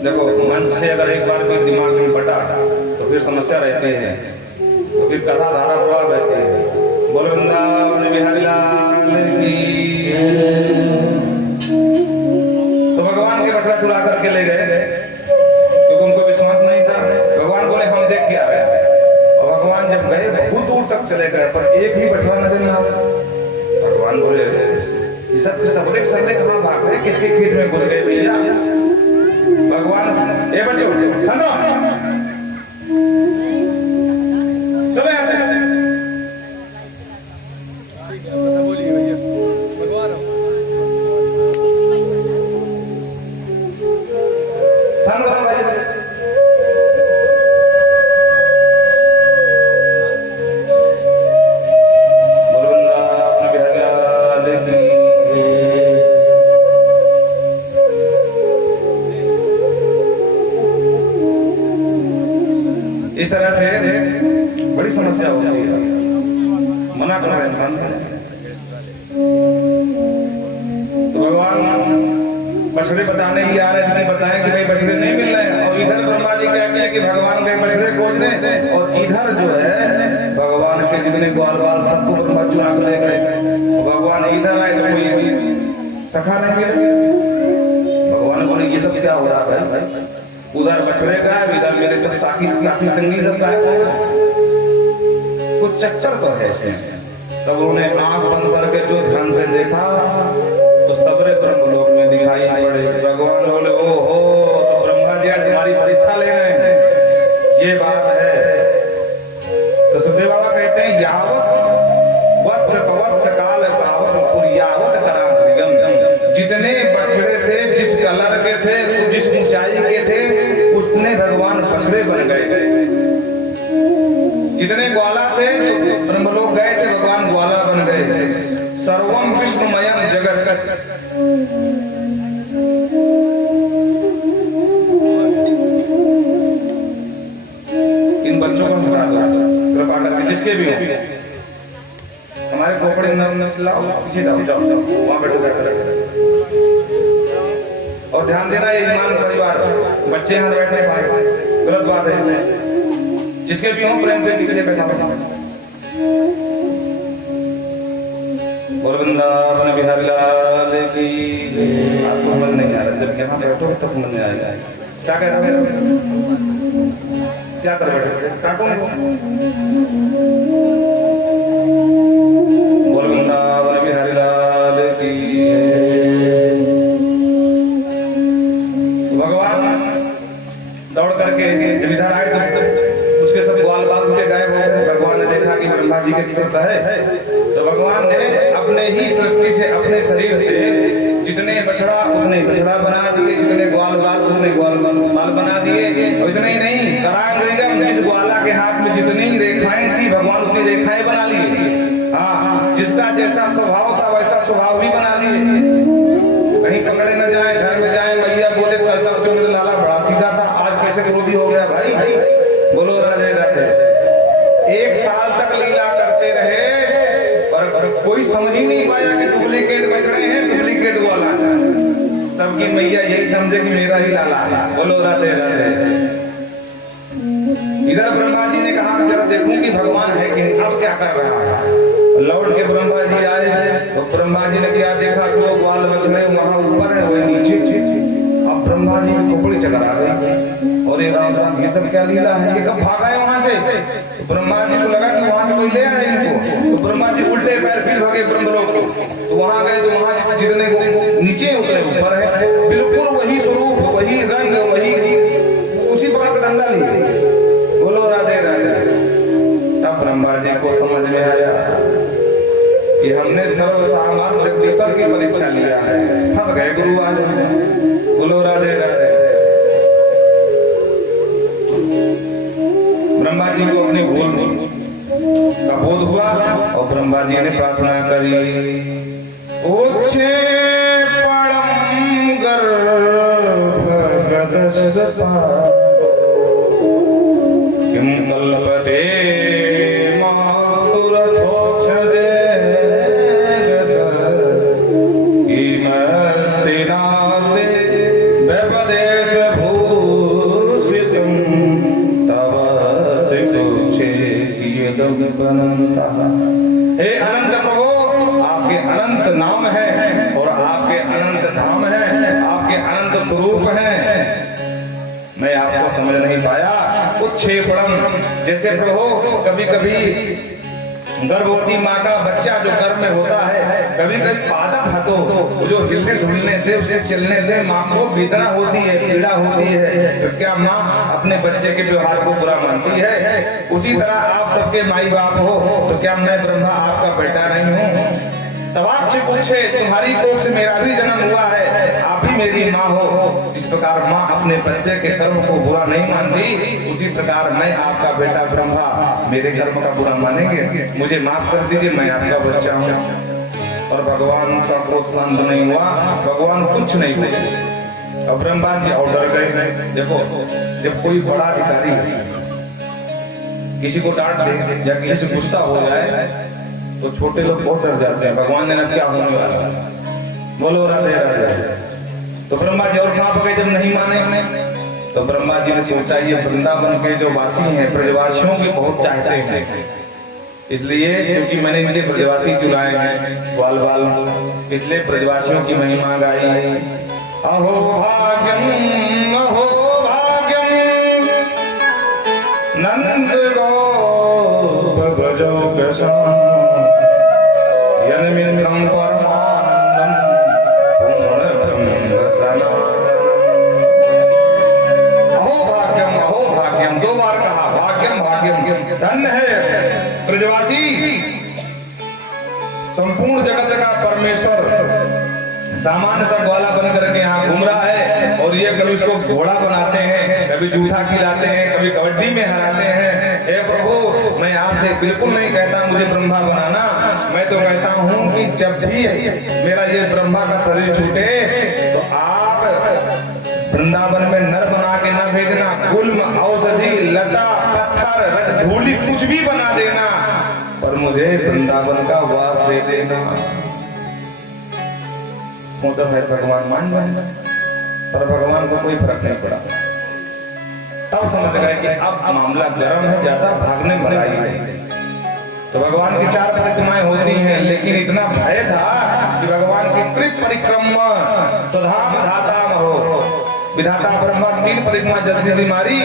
देखो मन से अगर एक बार भी दिमाग में बटा तो फिर समस्या रहती है, तो फिर कथा धारा प्रवाह रहती है। बोलो वृंदावन बिहारी लाल की। तो भगवान के बछड़ा चुरा करके ले गए, क्योंकि उनको विश्वास नहीं था। भगवान बोले हम देख के आ रहे हैं, और भगवान जब गए बहुत दूर तक चले गए, पर एक ही बछड़ा नजर न आया। भगवान बोले ये सब सबले कहाँ भाग रहे, किसके खेत में घुस गए भैया। भगवान ए बच्चों चलो बोलिए भैया भगवान इस तरह से बड़ी समस्या होती है। मना कर रहे हैं। तो भगवान बछड़े बताने ही आ रहे थे, बताएं कि भाई बछड़े नहीं मिल रहे हैं। और इधर ब्रह्मा जी क्या किया कि भगवान के बछड़े खोजने, और इधर जो है भगवान के जितने ग्वाल बाल सबको ब्रह्मा जी आग ले गए। भगवान इधर आए तो कोई सखा नहीं मिले। भगवान बोले ये सब क्या हो रहा है, उधर बछड़े का है, इधर मेरे सब साथी संगी सब का है, कुछ चक्कर तो है ऐसे। तब उन्होंने आंख बंद करके जो ध्यान से देखा तो सबरे ब्रह्मलोक में दिखाई पड़े। भगवान बोले ओ हो, तो ब्रह्मा जी आज हमारी परीक्षा ले रहे हैं, ये बात है। तो सुखदेव बाबा कहते हैं यावत वत्स पवत्स काल पावत पुर्यावत करांतरिगम। जितने बछड़े थे, जिस कलर के थे, जिस ऊंचाई के थे, उतने भगवान बछड़े बन गए। जितने ग्वाला थे तो ब्रह्मलोक गए थे, भगवान ग्वाला बन गए। सर्वम विष्णुमयम जगत। इन बच्चों को हटा दो कृपा करके, जिसके भी हो। हमारे खोपड़े लाओ, पीछे जाओ, जाओ वहां बैठो। और ध्यान देना ये ईमान परिवार, बच्चे यहाँ बैठने पाए गलत बात है। जिसके भी हो प्रेम से पीछे बैठा। वृंदावन बिहारी लाल की। आपको समझ नहीं आ रहा, जब यहाँ बैठो तब समझ में आएगा। क्या कह रहे हो, क्या कर बैठे कार्टून को। वृंदावन बिहारी लाल की। भगवान भगवान दौड़ करके जब इधर आए तो उसके सब ग्वाल बाल उनके गायब हो गए। भगवान ने देखा कि ब्रह्मा जी के पुत्र है, तो भगवान ने अपने ही सृष्टि से, अपने शरीर से जितने बछड़ा उतने बछड़ा बना दिए, जितने ग्वाल बाल उतने ग्वाल बाल बना दिए। और इतने ही नहीं, करांगरिगम जिस ग्वाला के हाथ में जितनी रेखाएं थी भगवान उतनी रेखाएं बना लिए। हाँ, जिसका जैसा स्वभाव था वैसा स्वभाव भी बना लिए। कहीं पकड़े न जाए, घर में जाए, मैया बोले कल तक तो मेरा लाला बड़ा सीधा था, आज कैसे क्रोधी हो गया भाई। बोलो राधे राधे। 1 साल तक लीला करते रहे पर कोई समझ ही नहीं पाया कि डुप्लीकेट बछड़े हैं, डुप्लीकेट ग्वाला है। सबकी मैया यही समझे कि मेरा ही लाला है। बोलो राधे राधे। इधर ब्रह्मा जी ने कहा जरा देखूं कि भगवान है कि नहीं, अब क्या कर रहा है। लौट के ब्रह्मा जी आए तो ब्रह्मा जी ने क्या देखा, जो ग्वाल बछड़े वहां ऊपर है वही नीचे। अब ब्रह्मा जी की खोपड़ी चकरा गई और ये राम राम ये सब क्या लीला है, ये कब भागा है वहां से। तो ब्रह्मा जी को लगा कि वहां से कोई ले आए इनको, तो ब्रह्मा जी उल्टे पैर फिर भागे ब्रह्मलोक। तो वहां गए तो वहां जितने को नीचे उतरे ऊपर है, बिल्कुल वही स्वरूप, वही रंग, वही उसी पर डंडा लिए। बोलो राधे राधे। तब ब्रह्मा जी को समझ में आया कि हमने सर्व सामर्थ्य जगदीश्वर की परीक्षा लिया है, फंस गए गुरु आज। बोलो राधे राधे। ब्रह्मा जी को अपनी भूल का बोध हुआ और ब्रह्मा जी ने प्रार्थना करी, उच्छे परम गर्भगदस्पा किम कल्पते मातुरथोक्षदे हे अनंत प्रभु, आपके अनंत नाम है और आपके अनंत धाम है, आपके अनंत स्वरूप है। मैं आपको समझ नहीं पाया। उच्छेपणम, जैसे प्रभु कभी कभी गर्भवती माँ का बच्चा जो गर्भ में होता है, कभी कभी पादप हतो, जो हिलने धुलने से, उसके चलने से माँ को वेदना होती है, पीड़ा होती है। तो क्या माँ अपने बच्चे के व्यवहार को बुरा मानती है? उसी तरह आप सबके माई बाप हो, तो क्या मैं ब्रह्मा आपका बेटा नहीं हूँ? तवाक्ष पूछे, तुम्हारी कोख से मेरा भी जन्म हुआ है, आप भी मेरी माँ हो। जिस प्रकार माँ अपने बच्चे के कर्म को बुरा नहीं मानती, उसी प्रकार मैं आपका बेटा ब्रह्मा मेरे कर्म का बुरा मानेंगे? मुझे माफ कर दीजिए, मैं आपका बच्चा हूँ। और भगवान का क्रोध शांत नहीं हुआ, भगवान कुछ नहीं बोले। अब ब्रह्मा जी और डर गए। देखो, जब कोई बड़ा अधिकारी किसी को डांट दे या किसी से गुस्सा हो जाए तो छोटे लोग बहुत डर जाते हैं। भगवान ने ना क्या होने वाला। बोलो राधे राधे। तो ब्रह्मा जी और कहां गए जब नहीं माने, तो ब्रह्मा जी ने सोचा ये वृंदावन के जो वासी हैं, ब्रजवासियों के बहुत चाहते हैं, इसलिए क्योंकि मैंने इनके ब्रजवासी चुराए हैं ग्वाल बाल, इसलिए ब्रजवासियों की महिमा गाई। अहो भाग्यम अहो भाग्यम नंद गोप भजो कृष्ण यनमिन्द्रं परमानंदम पूर्ण ब्रह्म सनातनम। अहो भाग्यम 2 बार कहा, भाग्यम भाग्यम। धन्य है ब्रजवासी, संपूर्ण जगत का परमेश्वर सामान्य सा ग्वाला बन करके यहाँ घूम रहा है, और ये कभी उसको घोड़ा बनाते हैं, कभी जूठा खिलाते हैं, कभी कबड्डी में हराते हैं। हे प्रभु, मैं आपसे बिल्कुल नहीं कहता मुझे ब्रह्मा बनाना, मैं तो कहता हूँ कि जब भी मेरा ये ब्रह्मा का शरीर छूटे तो आप वृंदावन में नर बना के ना भेजना, गुल्म औषधि लता पत्थर रख धूलि कुछ भी बना देना, पर मुझे वृंदावन का वास दे देना। मोटा है भगवान मान जाए, पर भगवान को कोई फर्क नहीं पड़ा। तब समझ गए कि अब मामला गर्म है, ज्यादा भागने भलाई है। तो भगवान की 4 प्रतिमाएं होती हैं, लेकिन इतना भय था कि भगवान की त्रिप परिक्रमा स्वधाम धाता हो, विधाता ब्रह्मा 3 परिक्रमा जल्दी जल्दी मारी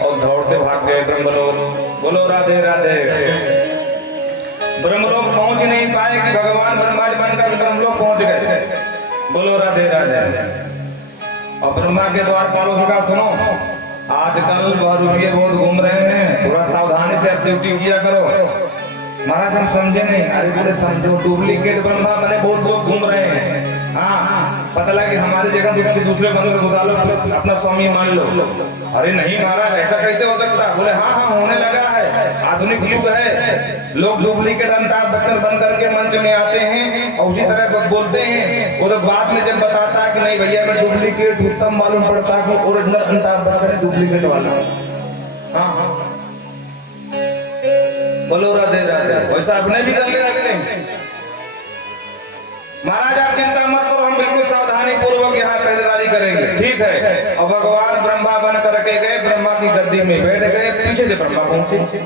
और दौड़ते भाग गए ब्रह्मलोक। बोलो राधे राधे। ब्रह्मलोक पहुंच ही नहीं पाए कि भगवान ब्रह्मा जी बनकर ब्रह्मलोक पहुंच गए। बोलो राधे राधे। और ब्रह्मा के द्वारपालों से कहा सुनो, आजकल बहुरूपिये बहुत घूम रहे हैं, थोड़ा सावधानी से ड्यूटी किया करो। महाराज हम समझे नहीं। अरे बोले समझो, डुप्लीकेट ब्रह्मा बने बहुत लोग घूम रहे हैं। हाँ, पता लगा कि हमारी जगह दूसरे बंदर घुसा लो, अपना स्वामी मान लो। अरे नहीं महाराज, ऐसा कैसे हो सकता? बोले हाँ हाँ होने लगा है, आधुनिक युग है। लोग डुप्लीकेट अमिताभ बच्चन बन करके मंच में आते हैं और उसी तरह बोलते हैं। वो तो बाद में जब बताता कि नहीं भैया मैं डुप्लीकेट हूँ, तब मालूम पड़ता कि ओरिजिनल अमिताभ बच्चन डुप्लीकेट वाला। हाँ, बोलो राधे राधे। वैसा अपने भी करके रखते हैं। महाराज आप चिंता मत करो, हम बिल्कुल सावधानी पूर्वक यहाँ पहरेदारी करेंगे, ठीक है। और भगवान ब्रह्मा बन करके गए, ब्रह्मा की गद्दी में बैठ गए। पीछे से ब्रह्मा पहुंचे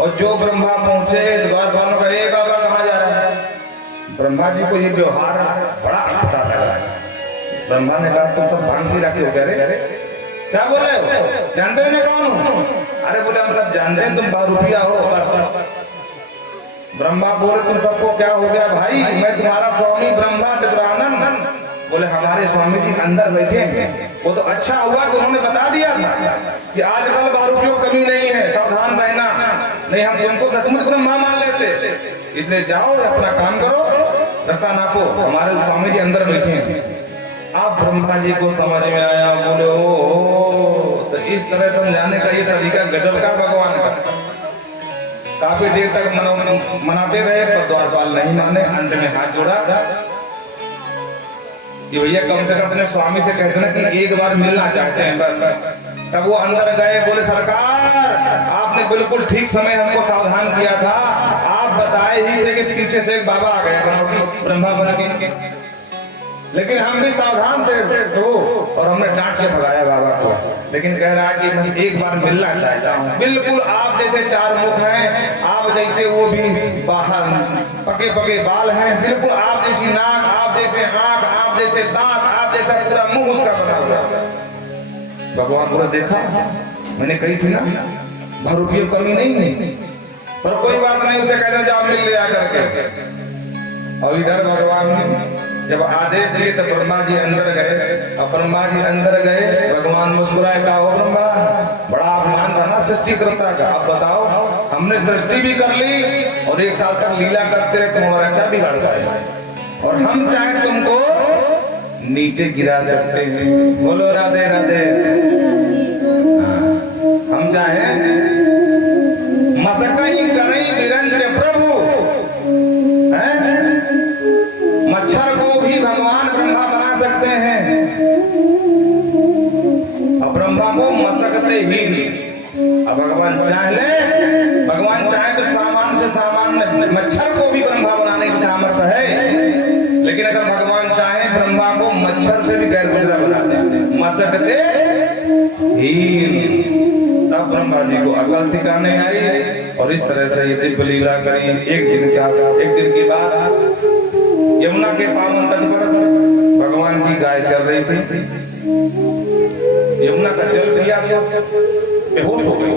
और जो ब्रह्मा पहुंचे द्वारपालों का, ए बाबा कहाँ जा रहा है? ब्रह्मा जी को ये व्यवहार बड़ा पता लगा। ब्रह्मा ने कहा तुम सब भांग पी रखे हो क्या बोल रहे हो? जानते हो मैं कौन हूँ? अरे बोले हम सब जानते हैं, तुम बहुरूपिया हो बस। ब्रह्मा बोले तुम सबको क्या हो गया भाई? मैं तुम्हारा स्वामी ब्रह्मा चतुरानन। बोले हमारे स्वामी जी अंदर बैठे हैं। वो तो अच्छा हुआ कि उन्होंने बता दिया था कि आजकल बहुरूपियों की कमी नहीं है, सावधान रहना, नहीं हम तुमको सचमुच ब्रह्मा मान लेते। इसलिए जाओ अपना काम करो, रास्ता नापो, हमारे स्वामी जी अंदर बैठे हैं। आप ब्रह्मा जी को समझ में आया। बोले ओ, तो इस तरह समझाने का ये तरीका गजब का भगवान का। काफी देर तक मनाते रहे पर द्वारपाल नहीं माने। अंत में हाथ जोड़ा कि भैया कम से कम अपने स्वामी से कहते ना कि एक बार मिलना चाहते हैं बस। तब वो अंदर गए। बोले सरकार आपने बिल्कुल ठीक समय हमको सावधान किया था। आप बताए ही थे कि पीछे से एक बाबा आ गए ब्रह्मा बन के, लेकिन हम भी सावधान थे तो, और हमने डांट के भगाया बाबा को। लेकिन कह रहा है कि मैं एक बार मिलना चाहता हूँ। बिल्कुल आप जैसे चार मुख हैं, आप जैसे वो भी बाहर पके पके बाल हैं, बिल्कुल आप जैसी नाक, आप जैसे आंख, आप जैसे दांत, आप जैसा पूरा मुंह उसका बना हुआ। भगवान पूरा देखा, मैंने कही थी ना बहुरूपियों कमी नहीं, पर कोई बात नहीं, उसे कहना जाओ मिल लिया करके। और इधर भगवान ने जब आदेश दिए तो ब्रह्मा जी अंदर गए। और ब्रह्मा जी अंदर गए, भगवान मुस्कुराए, कहा ब्रह्मा बड़ा अपमान था ना सृष्टिकर्ता का। अब बताओ हमने सृष्टि भी कर ली और एक साल तक लीला करते रहे, तुम्हारा क्या बिगाड़ गया? और हम चाहे तुमको नीचे गिरा सकते हैं। बोलो राधे राधे। हम चाहे मसकई करई बिरंच प्रभु, मच्छर को भी भगवान ब्रह्मा बना सकते हैं और ब्रह्मा को मसकते ही नहीं। अब भगवान चाहे तो सामान से सामान्य मच्छर को भी ब्रह्मा बनाने की सामर्थ्य है। लेकिन अगर भगवान चाहे ब्रह्मा को मच्छर से भी गैर गुजरा बना दे, मसकते ही। तब ब्रह्मा जी को अकल ठिकाने आई और इस तरह से ये दिव्य लीला करी। एक दिन की बात, यमुना के पावन तट पर भगवान की गाय चल रही थी। यमुना का जल पिया, बेहोश हो गई।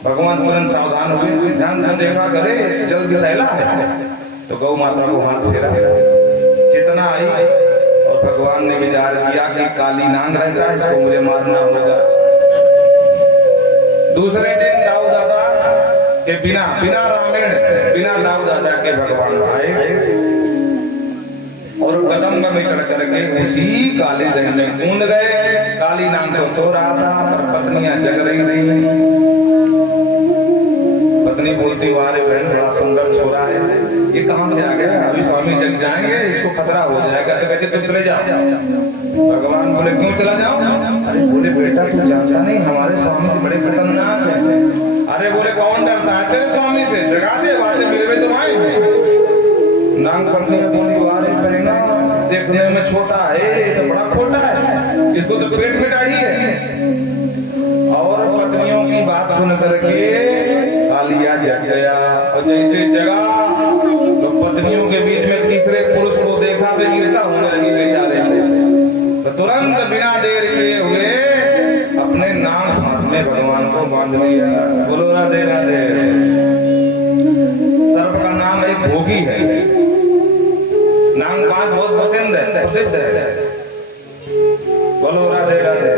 भगवान तुरंत सावधान हुए, ध्यान देखा करे जल विषैला है। तो गौ माता को हाथ फेरा, चेतना आई और भगवान ने विचार किया कि काली नांग रहता है, इसको मुझे मारना होगा। दूसरे दिन दाऊ दादा के बिना रामायण, बिना दाऊ दादा के भगवान आए और कदम में चढ़ करके उसी काली दही में कूद गए। काली नाम तो सो रहा था पर पत्नियां जग रही थी। पत्नी बोलती वारे बहन बड़ा सुंदर छोरा है, ये कहां से आ गया? अभी स्वामी जग जाएंगे, इसको खतरा हो जाएगा। तो कहते तुम चले जाओ। भगवान बोले क्यों चला जाओ? अरे बोले बेटा तू जानता नहीं हमारे स्वामी जी बड़े खतरनाक है। अरे बोले कौन डरता है तेरे स्वामी से? जगा दे, बातें मिले तो आए। नांग पत्नियां बोली वारे बहना देखने में छोटा है, तो बड़ा खोटा है, इसको तो पेट में डाली है। और पत्नियों की बात सुन करके कालिया जग गया। और जैसे जगा तो पत्नियों के बीच में तीसरे पुरुष को देखा तो ईर्ष्या होने लगी बेचारे। तो तुरंत बिना देर किए हुए अपने नाम फांस में भगवान को बांध लिया। बोलो राधे राधे। सर्प का नाम एक भोगी है, नाम पास बहुत प्रसिद्ध है। बोलो राधे राधे।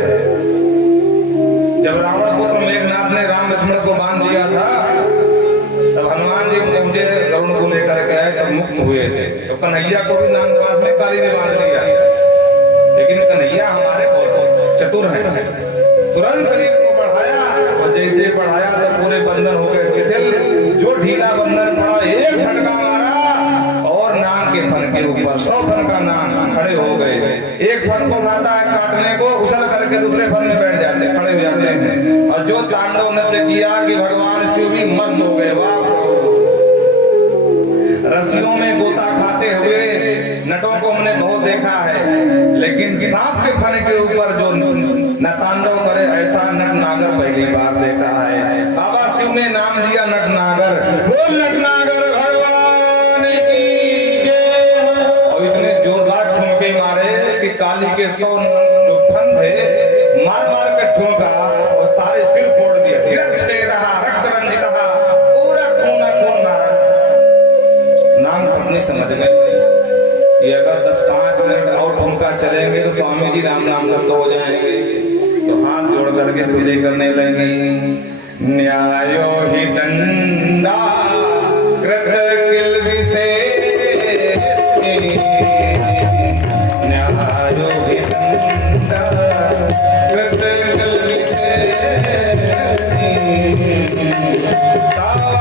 जब रावण पुत्र मेघनाथ ने राम लक्ष्मण को बांध दिया था, तब हनुमान जी मुझे गरुड़ को लेकर के आए, तब मुक्त हुए थे। तो कन्हैया को भी नाग पास में काली ने बांध लिया, लेकिन कन्हैया हमारे बहुत चतुर है। तुरंत शरीर को बढ़ाया, और जैसे बढ़ाया तो पूरे बंधन हो गए शिथिल। जो ढीला बंधन पड़ा, एक झटका मारा और नाग के फन के ऊपर 100 फन का नाग खड़े हो गए। एक फन को खाता है काटने को, उछल करके दूसरे फन में बैठ जाते, खड़े हो जाते हैं। और जो तांडव नृत्य किया कि भगवान शिव भी मस्त हो गए। वाह, रस्सियों में गोता खाते हुए नटों को हमने बहुत देखा है, लेकिन सांप के फन के ऊपर जो न तांडव करे ऐसा नट नागर पहली बार देखा है। बाबा शिव ने नाम दिया नट नागर। बोल नट नागर भगवान की जय। और इतने जोरदार ठुमके मारे कि काली के 100 जो फन थे मार मार के ठुमका और सारे सिर फोड़ दिए। सिर रहा रक्त रंजित पूरा खून खून नाम अपनी समझ गए कि अगर 10-5 मिनट और ठुमका चलेंगे तो स्वामी जी राम नाम शब्द हो जाएंगे। तो हाथ जोड़ करके पूजे करने लगे। न्यायो हि दंडा कृत किल विशेष, न्यायो हि दंडा कृत किल विशेष, तावा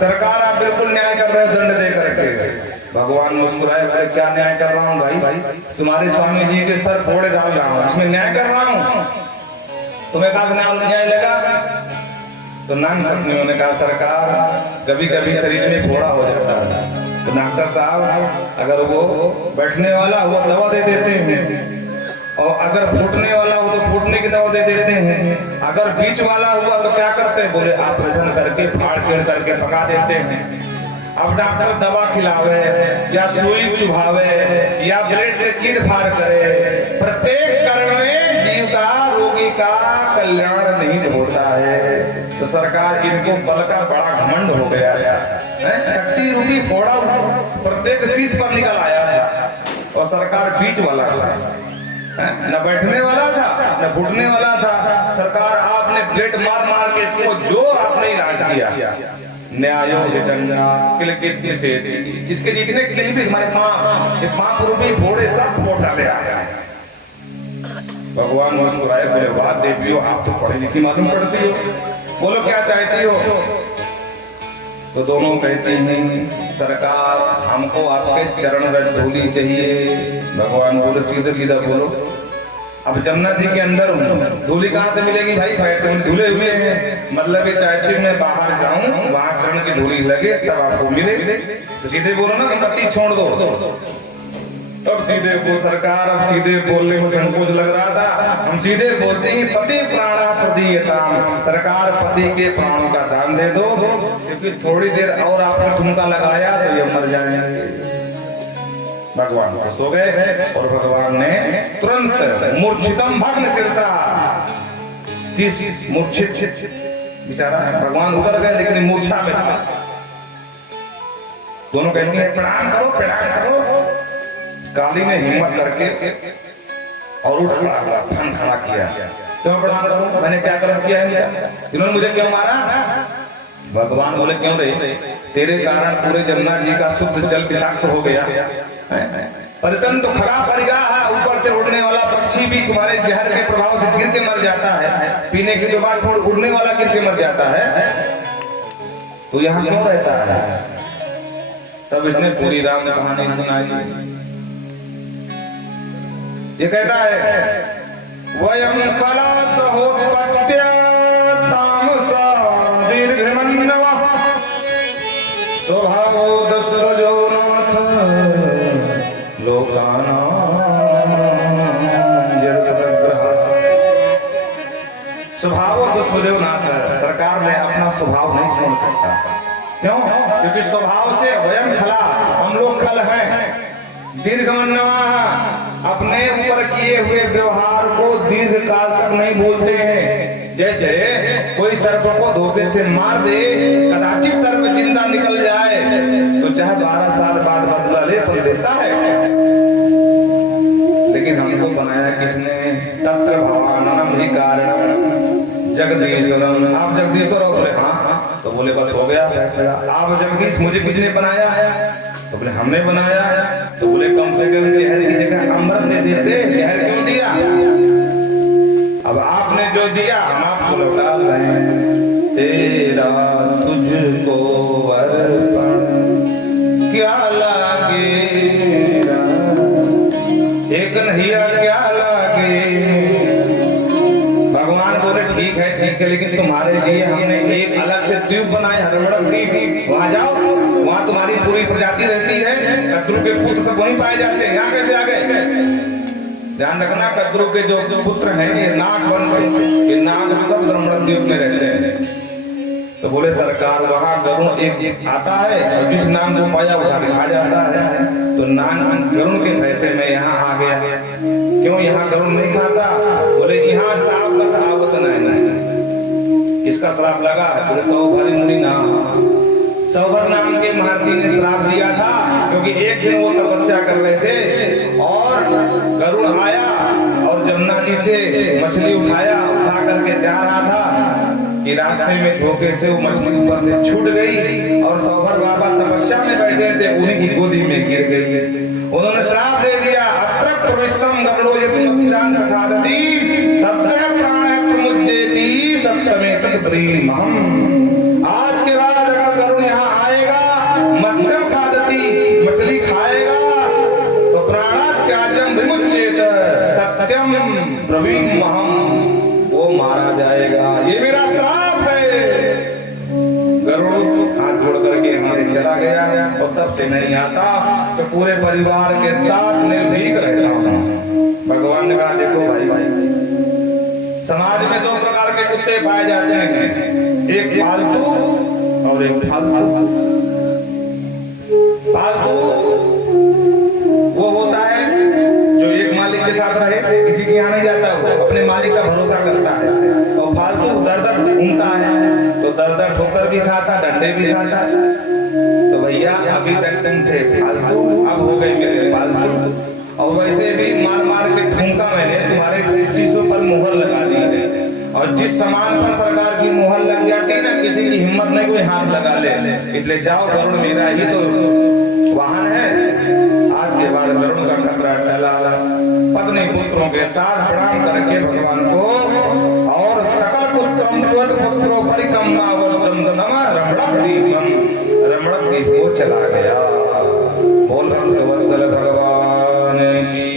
सरकार आप बिल्कुल न्याय कर रहे हो दंड दे करके। भगवान मुस्कुराए, भाई क्या न्याय कर रहा हूँ भाई? तुम्हारे स्वामी जी के सर फोड़े डाल रहा हूँ, इसमें न्याय कर रहा हूँ। तुम्हें कहा न्याय लगा? तो नान पत्नियों ने कहा सरकार कभी कभी शरीर में फोड़ा हो जाता है, तो डॉक्टर साहब अगर वो बैठने वाला हुआ दवा दे देते हैं, और अगर फूटने वाला हो तो फूटने की दवा दे देते हैं, अगर बीच वाला हुआ तो क्या करते हैं? बोले ऑपरेशन करके फाड़ चीड़ करके पका देते हैं। अब डॉक्टर दवा खिलावे या सुई चुभावे या ब्लेड से चीर फाड़ करे, प्रत्येक कर्म में जीव का रोगी का कल्याण नहीं होता है। तो सरकार इनको बल का बड़ा घमंड हो गया है। शक्ति रूपी फोड़ा प्रत्येक शीश पर निकल आया था, और सरकार बीच वाला था, न बैठने वाला था न फूटने वाला था। सरकार आपने ब्लेड मार मार के इसको जो आपने इलाज किया। न्यायो हि दंडा किल कितने शेष, इसके जितने किल भी हमारे पांव रूपी फोड़े सब फोड़ डाले आया। भगवान मुस्कुराए, बोले वाह देवियों आप तो पढ़ी लिखी मालूम पड़ती हो, बोलो क्या चाहती हो? तो दोनों कहते हैं सरकार हमको आपके चरण रज धूली चाहिए। भगवान बोले सीधा सीधा बोलो। अब जमुना जी के अंदर धूली कहाँ से मिलेगी भाई? तुम धुले हुए हैं, मतलब ये चाहती हूँ मैं बाहर जाऊं, वहां चरण की धूली लगे तब आपको मिले। तो सीधे बोलो ना कि पत्ती छोड़ दो। तब सीधे बोल सरकार, अब सीधे बोलने में संकोच लग रहा था, हम सीधे बोलते हैं पति प्राणा प्रदीयताम, सरकार पति के प्राणों का दान दे दो, क्योंकि थोड़ी देर और आपने ठुमका लगाया तो ये मर जाएंगे। भगवान खुश हो गए और भगवान ने तुरंत मूर्छितम भग्न शिरसा, शीश मूर्छित बेचारा भगवान उतर गए, लेकिन मूर्छा में था। दोनों कहती हैं प्रणाम करो प्रणाम करो। काली ने हिम्मत करके और उठ खड़ा फन खड़ा किया। क्यों प्रणाम करूं? मैंने क्या कर्म किया है? इन्होंने मुझे क्यों मारा? भगवान बोले क्यों रे? तेरे कारण पूरे जमुना जी का शुद्ध जल विषाक्त हो गया। परितन तो खराब परिगा है, ऊपर से उड़ने वाला पक्षी भी तुम्हारे जहर के प्रभाव से गिर के मर जाता है। पीने की जो बात छोड़, उड़ने वाला गिर के मर जाता है, तो यहाँ क्यों रहता है? तब इसने पूरी राम कहानी सुनाई। ये कहता है वयम खलासहोत्पत्त्या तामसा दीर्घमन्नवा स्वभावो दस्त्रजो नाथ लोकानां स्वभाव दुष्प्रदेव नाथ सरकार में अपना स्वभाव नहीं छोड़ सकता। क्यों? क्योंकि स्वभाव से वयम खला, हम लोग खल हैं। दीर्घमन्नवा, अपने ऊपर किए हुए व्यवहार को दीर्घ काल तक नहीं भूलते हैं। जैसे कोई सर्प को धोखे से मार दे, कदाचित सर्प जिंदा निकल जाए तो चाहे 12 साल बाद बदला ले पर देता है। लेकिन हमको बनाया किसने? तत्र भगवानम ही कारण जगदीश्वरम। आप जगदीश्वर हो? बोले हाँ। तो बोले बस हो गया। आप जगदीश, मुझे किसने बनाया? तो बोले हमने बनाया। तो बोले कम से कम जहर की जगह अमृत दे देते, जहर क्यों दिया? अब आपने जो दिया हम आपको लौटा रहे हैं। तेरा तुझको अर्पण क्या लागेगा, एक नहिया क्या लागे। भगवान बोले ठीक है, लेकिन तुम्हारे लिए हमने एक अलग से द्वीप बनाए, हरमड़क द्वीप। वहां जाओ, वहां तुम्हारी पूरी प्रजाति रहती है। कद्रू के पुत्र सब वहीं पाए जाते हैं, यहाँ कैसे आ गए? ध्यान रखना, कद्रू के जो पुत्र हैं ये नाग वंश, ये नाग सब हरमड़क द्वीप में रहते हैं। तो बोले सरकार वहां गरुण एक आता है और जिस नाम को पाया उठा के खा जाता है। तो नाग गरुण के भय से मैं यहाँ आ गया। क्यों यहाँ गरुण नहीं खाता? बोले यहाँ सांप का सहावत नहीं। किसका श्राप लगा है? बोले सौभरी मुनि नाम, सौभर नाम के महर्षि ने श्राप दिया था। क्योंकि एक दिन वो तपस्या कर रहे थे और गरुड़ आया और जमुना जी से मछली उठा करके जा रहा था कि रास्ते में धोखे से वो मछली ऊपर से छूट गई और सौभर बाबा तपस्या में बैठे थे, उन्हीं की गोदी में गिर गई। उन्होंने श्राप दे दिया, अत्र प्रविशम गरुड़ो यदि मत्स्यान् खादति सप्तः प्राणः प्रमुच्येति सप्तमे तत् प्रीमहम्। आज के बाद अगर गरुड़ यहाँ आएगा, मत्स्यं खादति, मछली खाएगा, तो प्राणः त्याज्यं विमुच्येत सत्यम ब्रवीमहम्, वो मारा जाएगा। ये मेरा श्राप है। गरुड़ हाथ जोड़ करके हमारे चला गया और तब से नहीं आता। तो पूरे परिवार के साथ निर्भीक रहता हूँ। भगवान ने कहा देखो भाई, समाज में दो प्रकार के कुत्ते पाए जाते हैं, एक पालतू और एक फालतू। पालतू वो होता है जो एक मालिक के साथ रहे, किसी के यहाँ नहीं जाता, वो अपने मालिक का भरोसा करता है। और फालतू दर दर घूमता है, तो दर दर ठोकर भी खाता, डंडे भी खाता। तो भैया अभी तक तुम थे फालतू, अब हो गए मेरे पालतू। और वैसे भी मार मार के ठूंका मैंने तुम्हारे शीशों पर मुहर लगा दी है। और जिस सामान पर सरकार की मुहर लग जाती है ना, किसी की हिम्मत नहीं कोई हाथ लगा ले। इसलिए जाओ, गरुड़ मेरा ही तो वाहन है। आज के बाद गरुड़ का खतरा टला। पत्नी पुत्रों के साथ प्रणाम करके भगवान को और सकल पुत्रम स्वत पुत्रो परिकम्मावर्तम नमः रमणक दीपम, रमणक दीप को चला गया। बोल भक्तवत्सल भगवान की।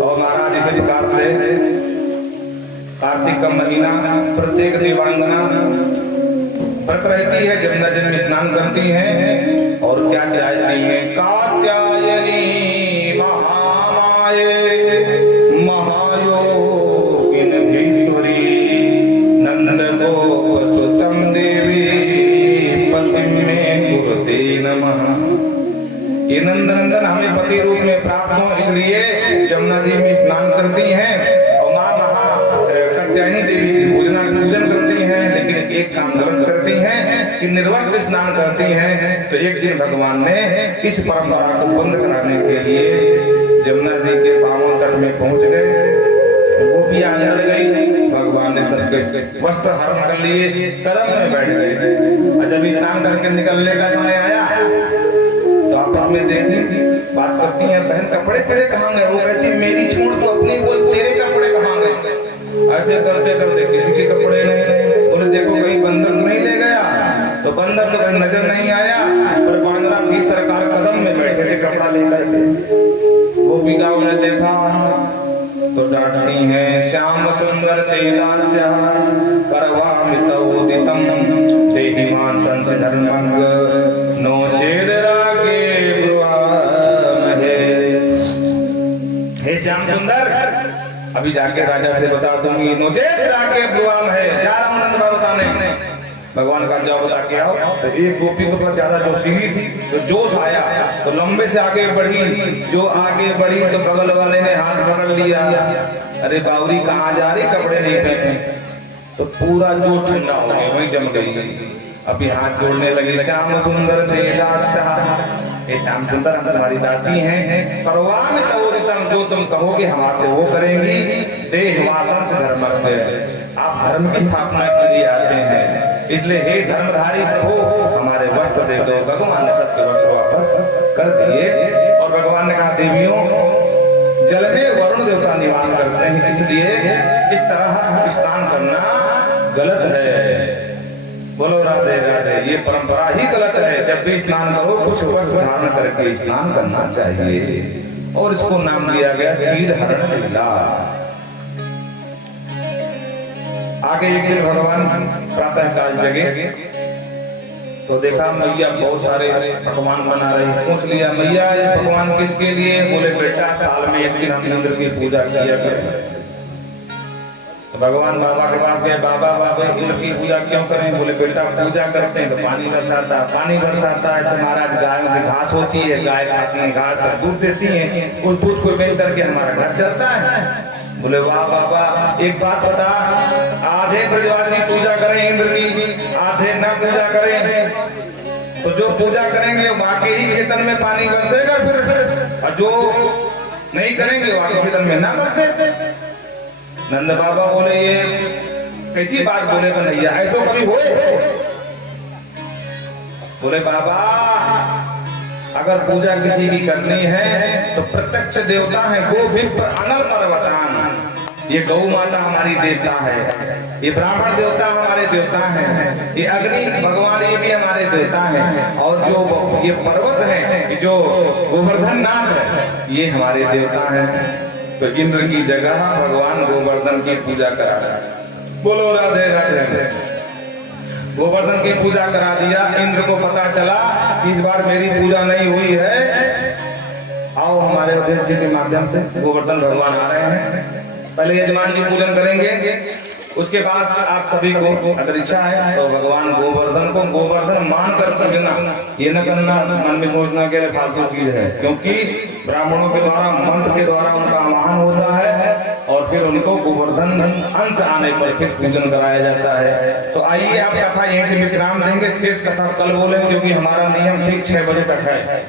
और महाराज इसे दिखाते कार्तिक का महीना, प्रत्येक देवांगना व्रत रहती है, जमुना जी में स्नान करती हैं और क्या चाहती है? कात्यायनी महामाये महायोगिन भीश्वरी नंद गोप सुतम देवी पति में कुरुते नमः। ये नंदनंदन हमें पति रूप में प्राप्त हो, इसलिए जमुना जी में स्नान करती हैं और माँ कात्यायनी देवी की पूजन करती हैं। लेकिन एक काम गलत करती हैं कि निर्वस्त्र स्नान करती हैं। तो एक दिन भगवान ने इस परंपरा को बंद कराने के लिए जमुना जी के पावन तट में पहुंच गए। गोपियां अंदर गई, भगवान ने सबके वस्त्र हरण कर लिए, कदम में बैठ गए। और जब स्नान करके निकलने का समय आया तो आपस में देखी बात करती हैं, बहन कपड़े तेरे कहाँ गए? वो कहती मेरी छोड़ तो अपनी बोल, तेरे कपड़े कहाँ गए? ऐसे करते करते किसी के कपड़े नहीं। बोले देखो कहीं बंदर नहीं ले गया? तो बंदर तो कहीं नजर नहीं आया, पर बांदरा भी सरकार कदम में बैठे थे कपड़ा लेकर के। गोपिकाओं ने देखा तो डांटती हैं, श्याम सुंदर तेजास्या करवामितोदितम देहिमान संस धर्मंग नो चेद रागे ब्रुवामहे। हे श्याम सुंदर, अभी जाके राजा से बता दूंगी, नोचेत राके दुआम है, जा रहा हूं नंद बाबा बताने। भगवान का जाओ बता के आओ। तो एक गोपी के ऊपर ज्यादा जोशी थी, तो जोश आया तो लंबे से आगे बढ़ी। जो आगे बढ़ी तो बगल वाले ने हाथ पकड़ लिया, अरे बावरी कहाँ जा रही, कपड़े नहीं पहने। तो पूरा जो ठंडा हो गया, वही जम गई। अभी हाथ जोड़ने लगी, श्याम सुंदर ये श्याम सुंदर हम तुम्हारी दासी हैं, परवाह में तवोदितम, जो तुम कहोगे हमारे वो करेंगी। देह वासन से धर्म, आप धर्म की स्थापना के लिए आते हैं, इसलिए हे धर्मधारी प्रभु हमारे वस्त्र दे दो। भगवान ने सबके वस्त्र वापस कर दिए। और भगवान ने कहा, देवियों जल में वरुण देवता निवास करते हैं, इसलिए इस तरह स्नान करना गलत है। बोलो राधे राधे। ये परंपरा ही गलत है, जब भी स्नान करो कुछ वस्त्र धारण करके स्नान करना चाहिए। और इसको नाम दिया गया क्षीर हरण लीला। आगे एक दिन भगवान प्रातः काल जगे तो देखा मैया बहुत सारे पकवान बना रही। पूछ लिया, मैया ये पकवान किसके लिए? बोले बेटा साल में एक दिन हम इंद्र की पूजा किया करते। तो भगवान बाबा के पास गए, बाबा बाबा इंद्र की पूजा क्यों करें? बोले बेटा पूजा करते हैं तो पानी बरसाता है, पानी बरसाता है तो महाराज गायों की घास होती है, गाय खाती है, घास पर दूध देती है, उस दूध को बेच करके हमारा घर चलता है। बोले वाह बाबा, एक बात बता, आधे ब्रजवासी पूजा करें इंद्र की, आधे न पूजा करें, तो जो पूजा करेंगे बाकी ही खेतन में पानी बरसेगा फिर, और जो नहीं करेंगे बाकी खेतन में ना बरसे। नंद बाबा बोले ये कैसी बात बोले कन्हैया, ऐसो कभी होए? बोले बाबा अगर पूजा किसी की करनी है तो प्रत्यक्ष देवता है गो भी अनल पर्वतान, ये गौ माता हमारी देवता है, ये ब्राह्मण देवता हमारे देवता हैं, ये अग्नि भगवान ये भी हमारे देवता हैं, और जो ये पर्वत है जो गोवर्धन नाथ है ये हमारे देवता हैं। तो इंद्र की जगह भगवान गोवर्धन की पूजा करा। बोलो राधे राधे। गोवर्धन की पूजा करा दिया। इंद्र को पता चला इस बार मेरी पूजा नहीं हुई है, आओ हमारे उद्देश्य जी के माध्यम से गोवर्धन भगवान आ रहे हैं, पहले यजमान जी पूजन करेंगे, उसके बाद आप सभी को अगर इच्छा है तो भगवान गोवर्धन को गोवर्धन मान कर पूजना, ये न करना मन में सोचना के लिए फालतू चीज है, क्योंकि ब्राह्मणों के द्वारा मंत्र के द्वारा उनका आह्वान होता है और फिर उनको गोवर्धन अंश आने पर फिर पूजन कराया जाता है। तो आइए आप कथा यहीं से विश्राम देंगे, शेष कथा कल बोलेंगे, क्योंकि हमारा नियम ठीक 6 बजे तक है।